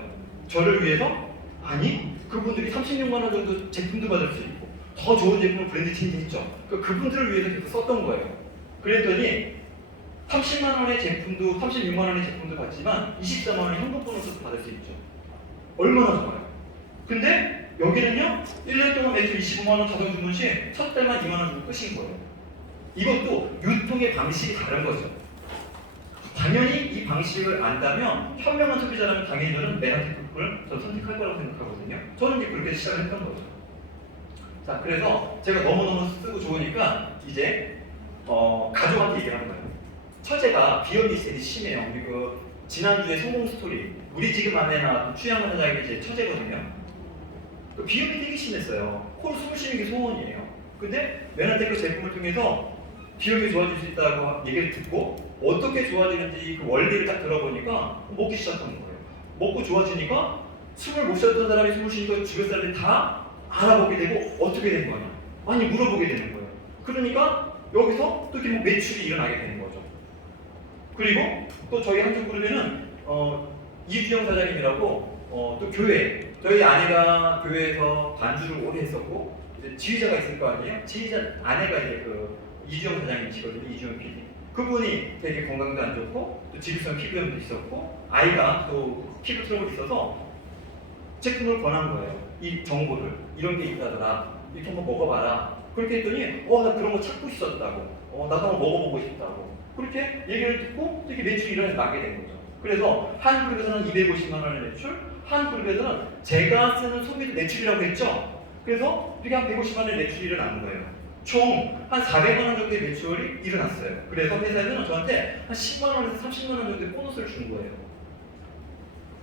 저를 위해서? 아니, 그분들이 36만 원 정도 제품도 받을 수 있고 더 좋은 제품을 브랜드 체인지했죠. 그분들을 위해서 계속 썼던 거예요. 그랬더니 30만 원의 제품도 36만 원의 제품도 받지만 24만 원의 현금 보너스도 받을 수 있죠. 얼마나 좋아요. 근데 여기는요, 1년 동안 매출 25만 원 자동 주문 시 첫 달만 2만 원 주고 끝인 거예요. 이것도 유통의 방식이 다른 거죠. 당연히 이 방식을 안다면 현명한 소비자라면 당연히 저는 메나테크를 선택할 거라고 생각하거든요. 저는 이제 그렇게 시작을 했던 거죠. 자, 그래서 제가 너무너무 쓰고 좋으니까 이제 가족한테 얘기를 하는 거예요. 처제가 비염이 심해요. 우리 그 지난주에 성공 스토리, 우리 지금 안에 나왔던 추양호 사장이 제 처제거든요. 그 비염이 되게 심했어요. 코로 숨을 쉬는 게 소원이에요. 근데 메나테크 제품을 통해서 비염이 좋아질 수 있다고 얘기를 듣고 어떻게 좋아지는지 그 원리를 딱 들어보니까 먹기 시작하는 거예요. 먹고 좋아지니까 숨을 못 쉬었던 사람이 숨을 쉬니까 주변 사람들이 다 알아보게 되고 어떻게 된 거냐? 아니, 물어보게 되는 거예요. 그러니까 여기서 또 이렇게 매출이 일어나게 되는 거죠. 그리고 또 저희 한쪽 그룹에는 이주영 사장님이라고 또 교회, 저희 아내가 교회에서 반주를 오래 했었고 이제 지휘자가 있을 거 아니에요? 지휘자 아내가 이제 그 이주영 사장님이시거든요. 이주영 PD. 그분이 되게 건강도 안 좋고 또 지루성 피부염도 있었고 아이가 또 피부 트러블이 있어서 제품을 권한 거예요. 이 정보를 이런 게 있다더라. 이렇게 한번 먹어봐라. 그렇게 했더니 나 그런 거 찾고 있었다고. 나도 한번 먹어보고 싶다고. 그렇게 얘기를 듣고 이렇게 매출이 일어나게 된 거죠. 그래서 한 그룹에서는 250만 원의 매출, 한 그룹에서는 제가 쓰는 소비도 매출이라고 했죠. 그래서 이렇게 한 150만 원의 매출이 일어나는 거예요. 총 한 400만 원 정도의 매출이 일어났어요. 그래서 회사에서는 저한테 한 10만 원에서 30만 원 정도의 보너스를 주는 거예요.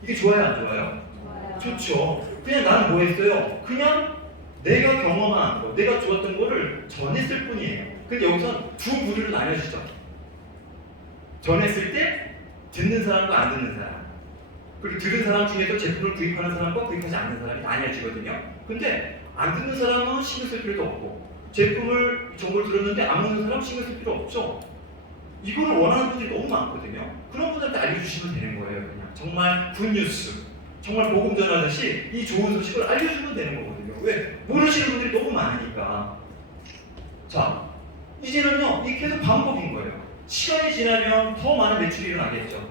이게 좋아요, 안 좋아요? 좋아요. 좋죠. 그냥 나는 뭐 했어요? 그냥 내가 경험한 거, 내가 좋았던 거를 전했을 뿐이에요. 근데 여기선 두 부류를 나뉘어지죠. 전했을 때 듣는 사람과 안 듣는 사람. 그리고 들은 사람 중에서 제품을 구입하는 사람과 구입하지 않는 사람이 나뉘어지거든요. 근데 안 듣는 사람은 신경 쓸 필요도 없고 정보를 들었는데 안 먹는 사람 신경 쓸 필요 없죠. 이거를 원하는 분들이 너무 많거든요. 그런 분들한테 알려주시면 되는 거예요. 그냥 정말 굿뉴스, 정말 복음 전하듯이 이 좋은 소식을 알려주면 되는 거거든요. 왜? 모르시는 분들이 너무 많으니까. 자, 이제는요, 이게 계속 반복인 거예요. 시간이 지나면 더 많은 매출이 일어나겠죠.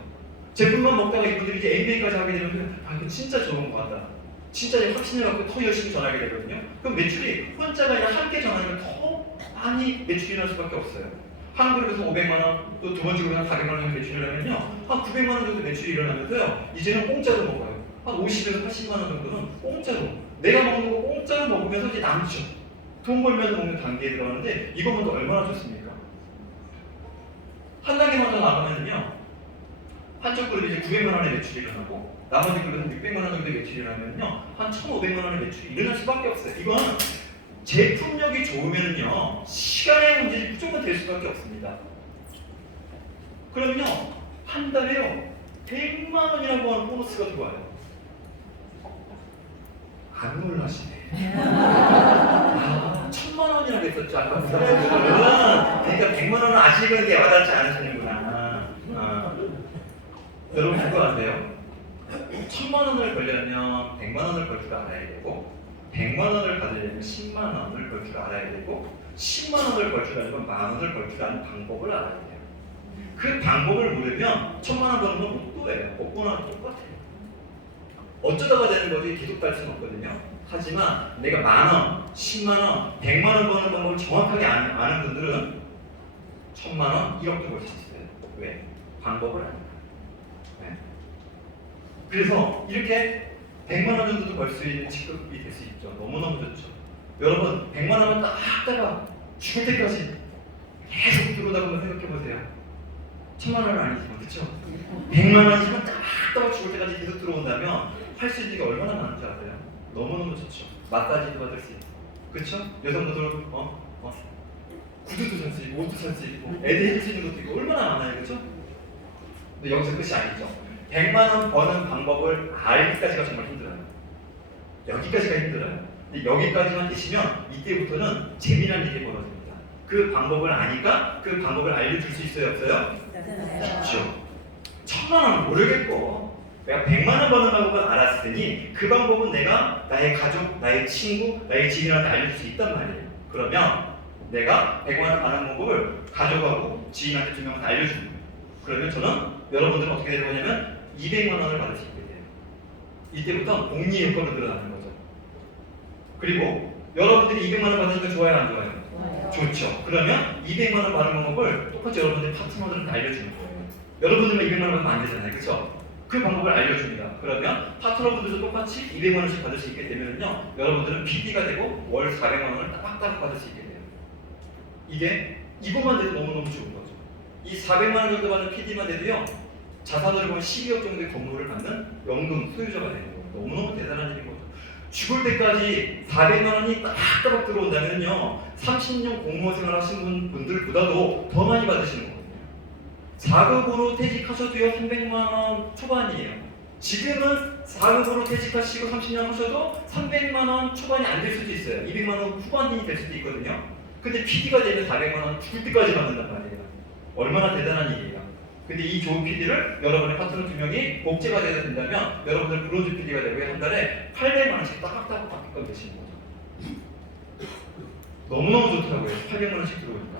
제품만 먹다가 이분들이 이제 MBA까지 하게 되면 이거 진짜 좋은 것 같다. 진짜 확신을 갖고 더 열심히 전하게 되거든요. 그럼 매출이 혼자가 아니라 함께 전하면 더 많이 매출이 일어날 수밖에 없어요. 한 그룹에서 500만 원, 또 두 번째 그룹에서 400만 원 정도 매출이 일어나면요, 한 900만 원 정도 매출이 일어나면서요, 이제는 공짜로 먹어요. 한 50에서 80만 원 정도는 공짜로. 내가 먹는 거 공짜로 먹으면서 이제 남죠. 돈 벌면서 먹는 단계에 들어가는데 이거면 또 얼마나 좋습니까? 한 단계만 더 나가면요, 한쪽 그룹이 이제 900만 원의 매출이 일어나고 나머지 그룹은 600만 원 정도의 매출이 일어나면요, 한 1,500만 원의 매출이 일어날 수밖에 없어요. 이건 제품력이 좋으면요, 시간의 문제지 무조건 될 수밖에 없습니다. 그러면요, 한 달에요 100만 원이라고 하는 보너스가 들어와요. 안 놀라시네. 1,000만 원이라고 했었죠 아까. 그러니까 100만 원은 아시는 게 와닿지 않으시는구나. 여러분 그거 아세요? 1,000만 원을 벌려면 100만 원을 벌 줄 알아야 되고, 100만 원을 받으려면 10만 원을 벌 줄 알아야 되고, 10만 원을 벌 줄 알면 만 원을 벌 줄 아는 방법을 알아야 돼요. 그 방법을 모르면 1,000만 원 버는 건 목도예요. 목도랑 똑같아요. 어쩌다가 되는 거지 계속 갈 수는 없거든요. 하지만 내가 만 원, 10만 원, 100만 원 버는 방법을 정확하게 아는 분들은 1,000만 원, 1억도 벌 수 있어요. 왜? 방법을 아니까. 네. 그래서 이렇게 100만 원 정도도 벌 수 있는 직급이 될 수 있죠. 너무너무 좋죠. 여러분 100만 원은 딱 하다가 죽을 때까지 계속 들어오다 보면 생각해보세요. 1,000만 원은 아니지만, 그쵸? 100만 원이지만 딱 하다가 죽을 때까지 계속 들어온다면 할 수 있는 게 얼마나 많은지 아세요? 너무너무 좋죠. 마사지도 받을 수 있고, 그쵸? 여성분들 구두도 살 수 있고, 옷도 살 수 있고, 애들 해줄 수 있는 것도 있고, 얼마나 많아요, 그쵸? 근데 여기서 끝이 아니죠. 100만 원 버는 방법을 알기까지가 정말 힘들어요. 여기까지가 힘들어요. 근데 여기까지만 되시면 이때부터는 재미난 일이 벌어집니다. 그 방법을 아니까 그 방법을 알려줄 수 있어요, 없어요? 있죠. 1,000만 원은 모르겠고 내가 100만 원 버는 방법을 알았을 테니 그 방법은 내가 나의 가족, 나의 친구, 나의 지인한테 알려줄 수 있단 말이에요. 그러면 내가 100만 원 버는 방법을 가족하고 지인한테 두 명한테 알려주는 거예요. 그러면 저는 여러분들은 어떻게 되는 거냐면 200만 원을 받을 수 있게 돼요. 이때부터 복리 효과로 늘어나는 거죠. 그리고 여러분들이 200만 원 받는 거 좋아요, 안 좋아요? 좋아요. 좋죠. 그러면 200만 원 받는 방법을 똑같이 여러분들이 파트너들한테 알려주는 거예요. 여러분들만 200만 원 받으면 안 되잖아요, 그렇죠? 그 방법을 알려줍니다. 그러면 파트너분들도 똑같이 200만 원씩 받을 수 있게 되면요, 여러분들은 PD가 되고 월 400만 원을 딱딱 받을 수 있게 돼요. 이게 이것만 돼도 너무너무 좋은 거죠. 이 400만 원 정도 받는 PD만 돼도요, 자산으로 보면 12억 정도의 건물을 받는 연금 소유자가 되는 거예요. 너무너무 대단한 일인 거죠. 죽을 때까지 400만 원이 딱딱 들어온다면요, 30년 공무원 생활 하신 분들보다도 더 많이 받으시는 거거든요. 4급으로 퇴직하셔도요 300만 원 초반이에요. 지금은 4급으로 퇴직하시고 30년 하셔도 300만 원 초반이 안 될 수도 있어요. 200만 원 후반이 될 수도 있거든요. 근데 PD가 되면 400만 원 죽을 때까지 받는단 말이에요. 얼마나 대단한 일이에요. 근데 이 좋은 PD를 여러분의 파트너 2명이 복제가 되게 된다면 여러분들 브론즈 PD가 되고 한 달에 800만 원씩 딱딱 받게끔 되시는 거죠. 너무너무 좋더라고요. 800만 원씩 들어오니까.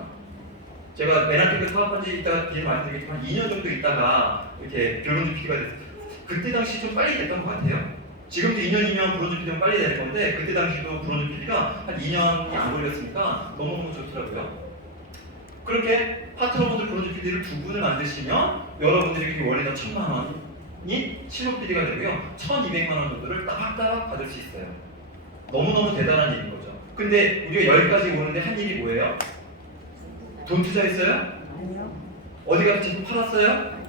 제가 메나테크 사업한 지 있다가 뒤에 말씀드리겠지만 2년 정도 있다가 이렇게 브론즈 PD가 됐어요. 그때 당시 좀 빨리 됐던 것 같아요. 지금도 2년이면 브론즈 PD면 빨리 될 건데 그때 당시도 브론즈 PD가 한 2년이 안 걸렸으니까 너무너무 좋더라고요. 그렇게 파트너분들 브론즈 PD를 2분을 만드시면 여러분들이 그 원래는 1,000만 원이 실버 PD가 되고요. 1,200만 원 정도를 따박따박 받을 수 있어요. 너무너무 대단한 일인 거죠. 근데 우리가 여기까지 오는데 한 일이 뭐예요? 돈 투자했어요? 아니요. 어디 가서 제품 팔았어요?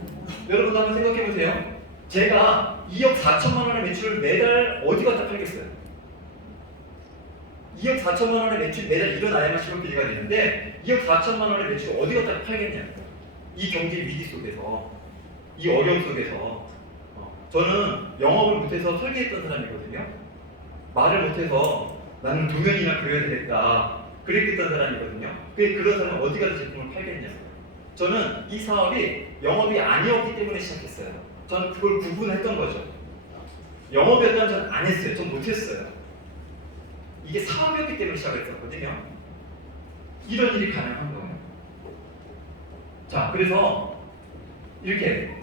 여러분도 한번 생각해 보세요. 제가 2억 4천만 원의 매출을 매달 어디 갖다 팔겠어요? 2억 4천만 원의 매출 매달 일어나야만 실버 PD가 되는데 2억 4천만 원의 매출 어디 갖다 팔겠냐고요. 이 경제 위기 속에서, 이 어려움 속에서 저는 영업을 못해서 설계했던 사람이거든요. 말을 못해서 나는 도면이나 그려야 되겠다 그랬던 사람이거든요. 그런 사람은 어디 가서 제품을 팔겠냐고요. 저는 이 사업이 영업이 아니었기 때문에 시작했어요. 저는 그걸 구분했던 거죠. 영업이었다면 저는 안 했어요. 전 못했어요. 이게 사업이었기 때문에 시작했었거든요. 이런 일이 가능한 거예요. 자, 그래서 이렇게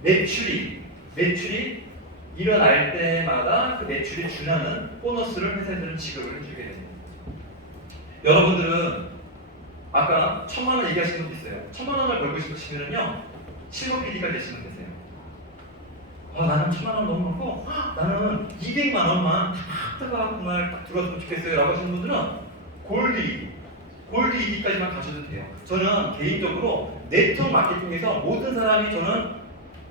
매출이 일어날 때마다 그 매출에 준하는 보너스를 회사들은 지급을 해주게 됩니다. 여러분들은 아까 1,000만 원 얘기하신 분도 있어요. 1,000만 원을 벌고 싶으시면요 실버 PD가 되시면 되세요. 나는 1,000만 원 너무 많고 나는 200만 원만 딱 정말 딱 들어왔으면 좋겠어요 라고 하시는 분들은 골드 2D까지만 가셔도 돼요. 저는 개인적으로 네트워크 마케팅에서 모든 사람이 저는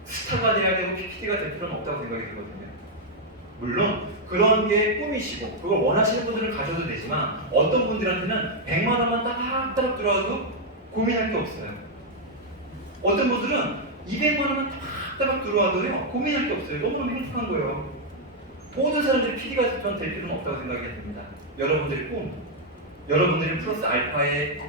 스타가 돼야 되고 PPT가 될 필요는 없다고 생각이 들거든요. 물론 그런 게 꿈이시고 그걸 원하시는 분들은 가셔도 되지만 어떤 분들한테는 100만 원만 따박따박 들어와도 고민할 게 없어요. 어떤 분들은 200만 원만 따박 들어와도요 고민할 게 없어요. 너무너무 행복한 거예요. 모든 사람들이 PD가 될 필요는 없다고 생각이 듭니다. 여러분들의 꿈, 여러분들이 플러스 알파에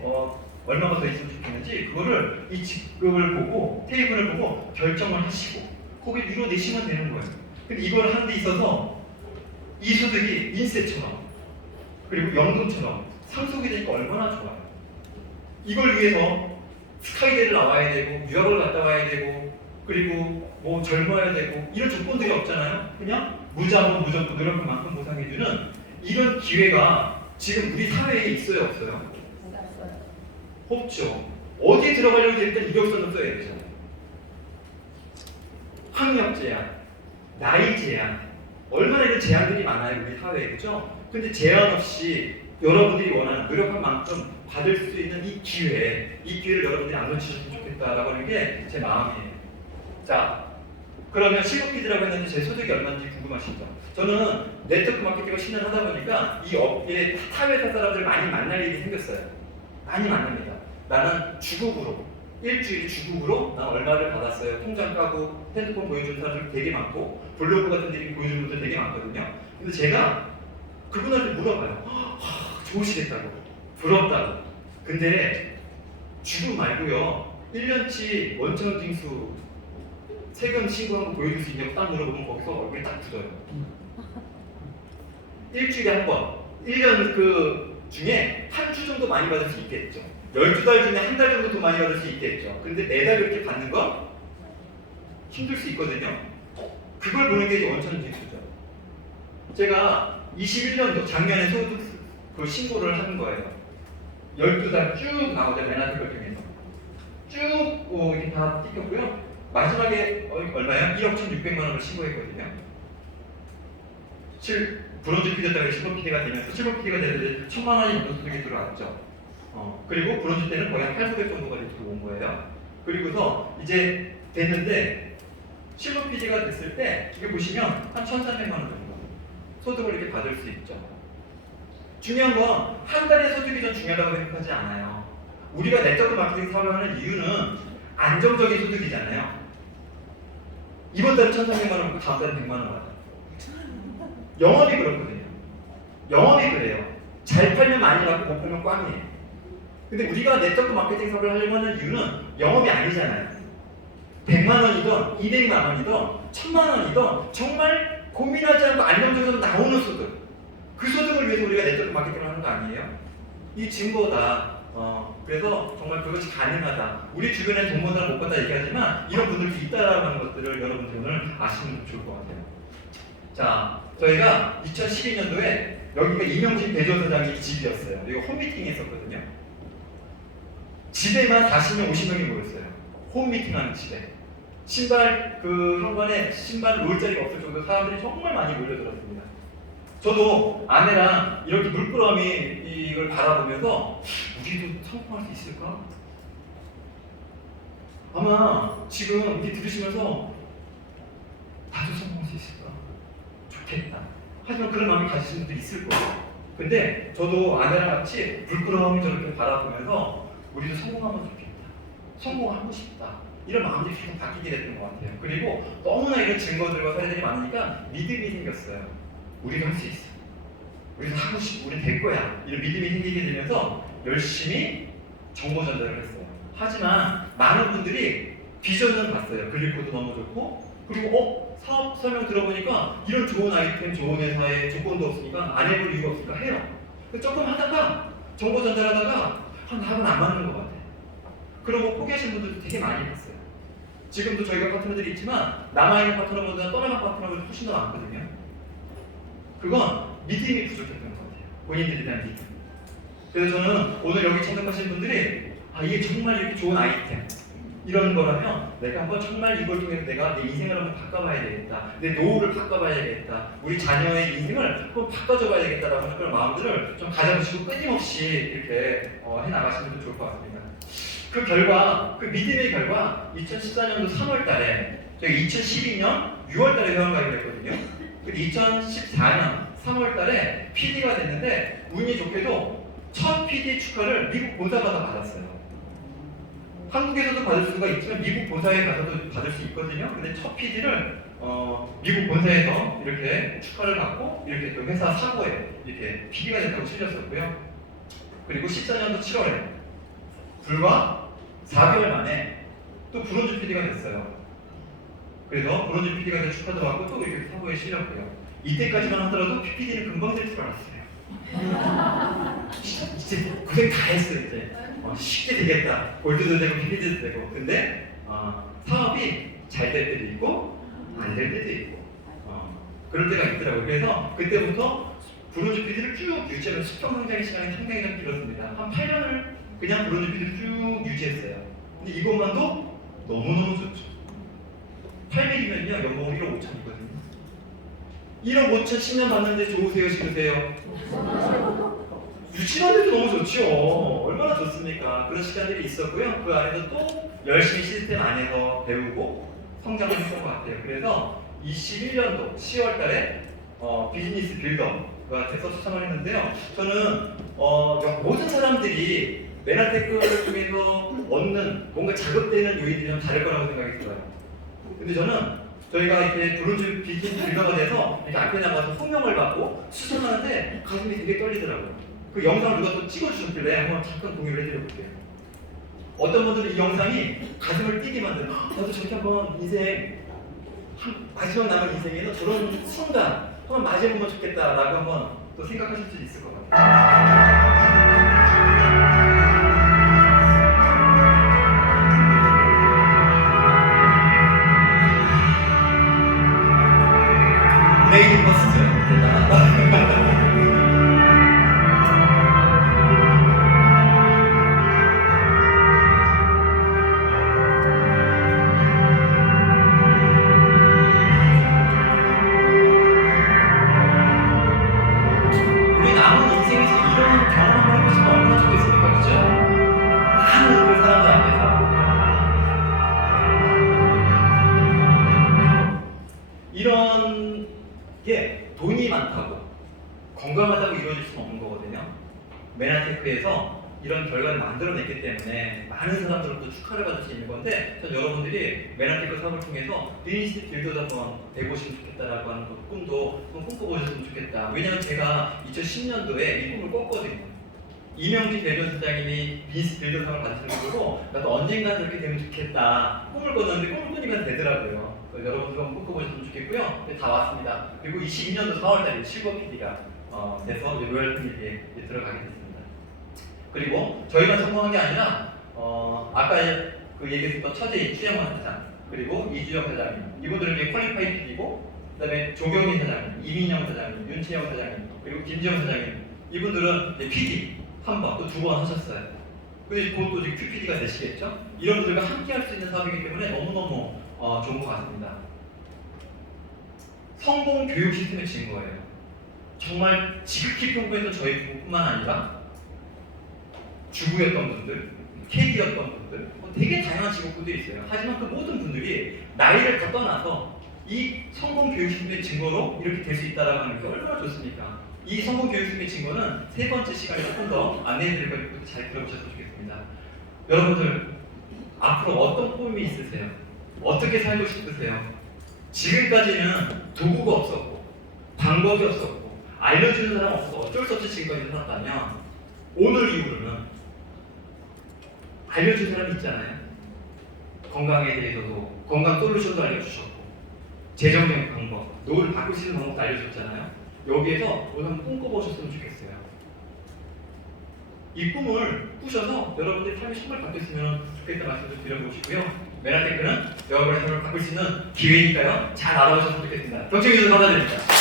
얼마가 더 있으면 좋겠는지 그거를 이 직급을 보고 테이블을 보고 결정을 하시고 거기에 이뤄내시면 되는 거예요. 근데 이걸 하는 데 있어서 이 소득이 인세처럼 그리고 연금처럼 상속이 되니까 얼마나 좋아요. 이걸 위해서 스카이대를 나와야 되고 유학을 갔다 와야 되고 그리고 뭐 젊어야 되고 이런 조건들이 없잖아요. 그냥 무조건 노력한 만큼 보상해주는 이런 기회가 지금 우리 사회에 있어요 없어요? 없죠. 어디에 들어가려고 일단 이력서는 써야 되잖아요. 학력 제한, 나이 제한, 얼마나 이런 제한들이 많아요 우리 사회에, 그죠? 근데 제한 없이 여러분들이 원하는 노력한 만큼 받을 수 있는 이 기회를 여러분들이 안 놓치셨으면 좋겠다라고 하는 게 제 마음이에요. 자, 그러면 실버 PD라고 했는데 제 소득이 얼마인지 궁금하시죠? 저는 네트워크 마케팅을 10년 하다 보니까 이 업계에 타 회사 사람들 많이 만날 일이 생겼어요. 많이 만납니다. 나는 주국으로 일주일 주국으로 난 얼마를 받았어요. 통장 까고 핸드폰 보여주는 사람들 되게 많고 블로그 같은 데 보여주는 분들 되게 많거든요. 근데 제가 그분한테 물어봐요. 좋으시겠다고, 부럽다고. 근데 주국 말고요 1년치 원천 징수 세금 신고한 거 보여줄 수 있냐고 딱 물어보면 거기서 얼굴이 딱 굳어요. 일주일에 한 번, 1년 그 중에 한 주 정도 많이 받을 수 있겠죠. 12달 중에 한 달 정도 더 많이 받을 수 있겠죠. 근데 매달 이렇게 받는 건 힘들 수 있거든요. 그걸 보는 게 이제 원천징수죠. 제가 21년도 작년에 소득 그 신고를 하는 거예요. 12달 쭉 나오죠. 메나트를 통해서. 쭉 이렇게 다 찍혔고요. 마지막에 얼마야? 1억 1,600만 원을 신고했거든요. 브론즈 PD였다가 실버 PD가 되면서 실버 PD가 되는데 1,000만 원이 넘는 소득이 들어왔죠. 그리고 브론즈 때는 거의 한 800 정도가 들어온 거예요. 그리고서 이제 됐는데 실버 PD가 됐을 때 이게 보시면 한 1,300만 원 정도 소득을 이렇게 받을 수 있죠. 중요한 건 한 달의 소득이 좀 중요하다고 생각하지 않아요. 우리가 네트워크 마케팅 사업을 하는 이유는 안정적인 소득이잖아요. 이번 달에 1,300만 원 받고 다음 달에 100만 원 받아요. 영업이 그렇거든요. 영업이 그래요. 잘 팔면 많이 받고 못 팔면 꽝이에요. 근데 우리가 네트워크 마케팅 사업을 하려고 하는 이유는 영업이 아니잖아요. 100만 원이든 200만 원이든 1,000만 원이든 정말 고민하지 않고 안정적으로 나오는 소득, 그 소득을 위해서 우리가 네트워크 마케팅을 하는 거 아니에요? 이 증거다. 그래서 정말 그것이 가능하다. 우리 주변에 동문사를 못 봤다 얘기하지만 이런 분들도 있다라고 하는 것들을 여러분들 오늘 아시면 좋을 것 같아요. 자, 저희가 2012년도에 여기가 이명진 대전사장의 집이었어요. 이거 홈미팅이 있었거든요. 집에만 40명, 50명이 모였어요. 홈미팅하는 집에. 신발 그 현관에 신발 놓을 자리가 없을 정도로 사람들이 정말 많이 몰려들었습니다. 저도 아내랑 이렇게 물끄러미 이걸 바라보면서 우리도 성공할 수 있을까? 아마 지금 이렇게 들으시면서 나도 성공할 수 있을까? 좋겠다. 하지만 그런 마음이 가지신 분도 있을 거예요. 근데 저도 아내랑 같이 물끄러미 저렇게 바라보면서 우리도 성공하면 좋겠다. 성공하고 싶다. 이런 마음들이 계속 바뀌게 됐던 것 같아요. 그리고 너무나 이런 증거들과 사례들이 많으니까 믿음이 생겼어요. 우리도 할 수 있어. 우리도 하고 싶고 우리는 될 거야. 이런 믿음이 생기게 되면서 열심히 정보 전달을 했어요. 하지만 많은 분들이 비전은 봤어요. 글리코도 너무 좋고 그리고 사업 설명 들어보니까 이런 좋은 아이템, 좋은 회사에 조건도 없으니까 안 해볼 이유가 없으니까 해요. 조금 하다가 정보 전달하다가 나하고는 안 맞는 것 같아. 그러고 포기하신 분들도 되게 많이 봤어요. 지금도 저희가 파트너들이 있지만 남아있는 파트너보다 떠나간 파트너들이 훨씬 더 많거든요. 그건 믿음이 부족했던 것 같아요. 본인들에 대한 믿음. 그래서 저는 오늘 여기 참석하신 분들이 이게 정말 이렇게 좋은 아이템 이런 거라면 내가 한번 정말 이걸 통해서 내가 내 인생을 한번 바꿔봐야 되겠다. 내 노후를 바꿔봐야겠다. 우리 자녀의 인생을 한번 바꿔줘봐야 되겠다라고 하는 그런 마음들을 좀 가져보시고 끊임없이 이렇게 해나가시면 좀 좋을 것 같습니다. 그 결과, 그 믿음의 결과 2014년도 3월 달에 저희 2012년 6월 달에 회원가입을 했거든요. 근데 2014년 3월 달에 PD가 됐는데 운이 좋게도 첫 PD 축하를 미국 본사가 다 받았어요. 한국에서도 받을 수가 있지만 미국 본사에 가서도 받을 수 있거든요. 근데 첫 PD를 미국 본사에서 이렇게 축하를 받고 이렇게 또 회사 사고에 이렇게 PD가 됐다고 실렸었고요. 그리고 14년도 7월에 불과 4개월 만에 또 브론즈 PD가 됐어요. 그래서 브론즈 PD가 된 축하도 받고 또 이렇게 사고에 실렸고요. 이때까지만 하더라도 PPD는 금방 될 줄 알았어요. 이제 고생 다 했어요. 이제 쉽게 되겠다. 골드도 되고 PPD도 되고. 근데 사업이 잘 될 때도 있고 안 될 때도 있고 그럴 때가 있더라고요. 그래서 그때부터 브론즈 PD를 쭉 유지하면 수평 성장의 시간이 상당히 좀 길었습니다. 한 8년을 그냥 브론즈 PD를 쭉 유지했어요. 근데 이것만도 너무너무 좋죠. 800이면요 연봉 1억 5천이거든요. 1억 5천 10년 받는데 좋으세요? 싫으세요? 유치원들도 너무 좋죠. 얼마나 좋습니까? 그런 시간들이 있었고요. 그 안에서 또 열심히 시스템 안에서 배우고 성장을 했던 것 같아요. 그래서 21년도 10월 달에 비즈니스 빌더가 돼서 수상을 했는데요. 저는 모든 사람들이 메나테크를 통해서 얻는 뭔가 자극되는 요인이 좀 다를 거라고 생각이 들어요. 근데 저는 저희가 이렇게 브론즈 비즈니스 빌더가 돼서 이렇게 앞에 나가서 호명을 받고 수상하는데 가슴이 되게 떨리더라고요. 그 영상을 누가 또 찍어주셨길래 한번 잠깐 공유를 해드려볼게요. 어떤 분들은 이 영상이 가슴을 뛰게 만드는 나도 저렇게 한번 인생 마지막 남은 인생에서 저런 순간 한번 맞이해보면 좋겠다라고 한번 또 생각하실 수 있을 것 같아요. 레이디 퍼스트 우리 남은 인생에서 이런 경험을 해보시면 얼마나 좋겠습니까? 그죠? 많은 그 사람들 앞에서 이런 게 돈이 많다고 건강하다고 이루어질 수는 없는 거거든요. 메나테크에서 이런 결과를 만들어냈기 때문에 많은 사람들로부터 축하를 받을 수 있는 건데 전 여러분들이 메나테크 사업을 통해서 비즈니스 빌더도 한번 되보시면 좋겠다라고 하는 꿈도 한번 꿈꿔보셨으면 좋겠다. 왜냐면 제가 2010년도에 이 꿈을 꿨거든요. 이명진 대전사장님이 비즈니스 빌더 상을 받으시는 거 보고 나도 언젠가 그렇게 되면 좋겠다 꿈을 꿨는데 꿈을 꾸니까 되더라고요. 여러분도 한번 꿈꿔보셨으면 좋겠고요. 다 왔습니다. 그리고 22년도 4월달에 실버 PD가 돼서 로열 PD에 들어가게 됐습니다. 그리고 저희만 성공한 게 아니라 아까 그 얘기했던 처제인 추영원 사장 그리고 이주영 사장님 이분들은 이제 퀄리파이 PD고 그다음에 조경민 사장님, 이민영 사장님, 윤채영 사장님 그리고 김지영 사장님 이분들은 이제 PD 한 번 또 두 번 하셨어요. 근데 곧 또 이제 QPD가 되시겠죠? 이런 분들과 함께 할 수 있는 사업이기 때문에 너무너무 좋은 것 같습니다. 성공 교육 시스템의 증거예요. 정말 지극히 평범했던 저희 부부뿐만 아니라 주부였던 분들, 캐디였던 분들, 되게 다양한 직업군들이 있어요. 하지만 그 모든 분들이 나이를 다 떠나서 이 성공 교육 시스템의 증거로 이렇게 될 수 있다라고 하는 게 얼마나 좋습니까? 이 성공 교육 시스템의 증거는 세 번째 시간에 조금 더 안내해 드릴 거니까 잘 들어보셨으면 좋겠습니다. 여러분들 앞으로 어떤 꿈이 있으세요? 어떻게 살고 싶으세요? 지금까지는 도구가 없었고 방법이 없었고 알려주는 사람 없어서 어쩔 수 없이 지금까지 살았다면 오늘 이후로는 알려주는 사람이 있잖아요. 건강에 대해서도 건강 솔루션도 알려주셨고 재정적 방법, 노후를 바꿀 수 있는 방법도 알려주셨잖아요. 여기에서 오늘 한번 꿈꿔보셨으면 좋겠어요. 이 꿈을 꾸셔서 여러분들의 삶이 정말 바뀌었으면 좋겠다는 말씀을 좀 드려보고 싶고요. 메나테크는 여러분의 삶을 바꿀 수 있는 기회니까요. 잘 알아보셨으면 좋겠습니다. 경청해 주셔서 감사드립니다.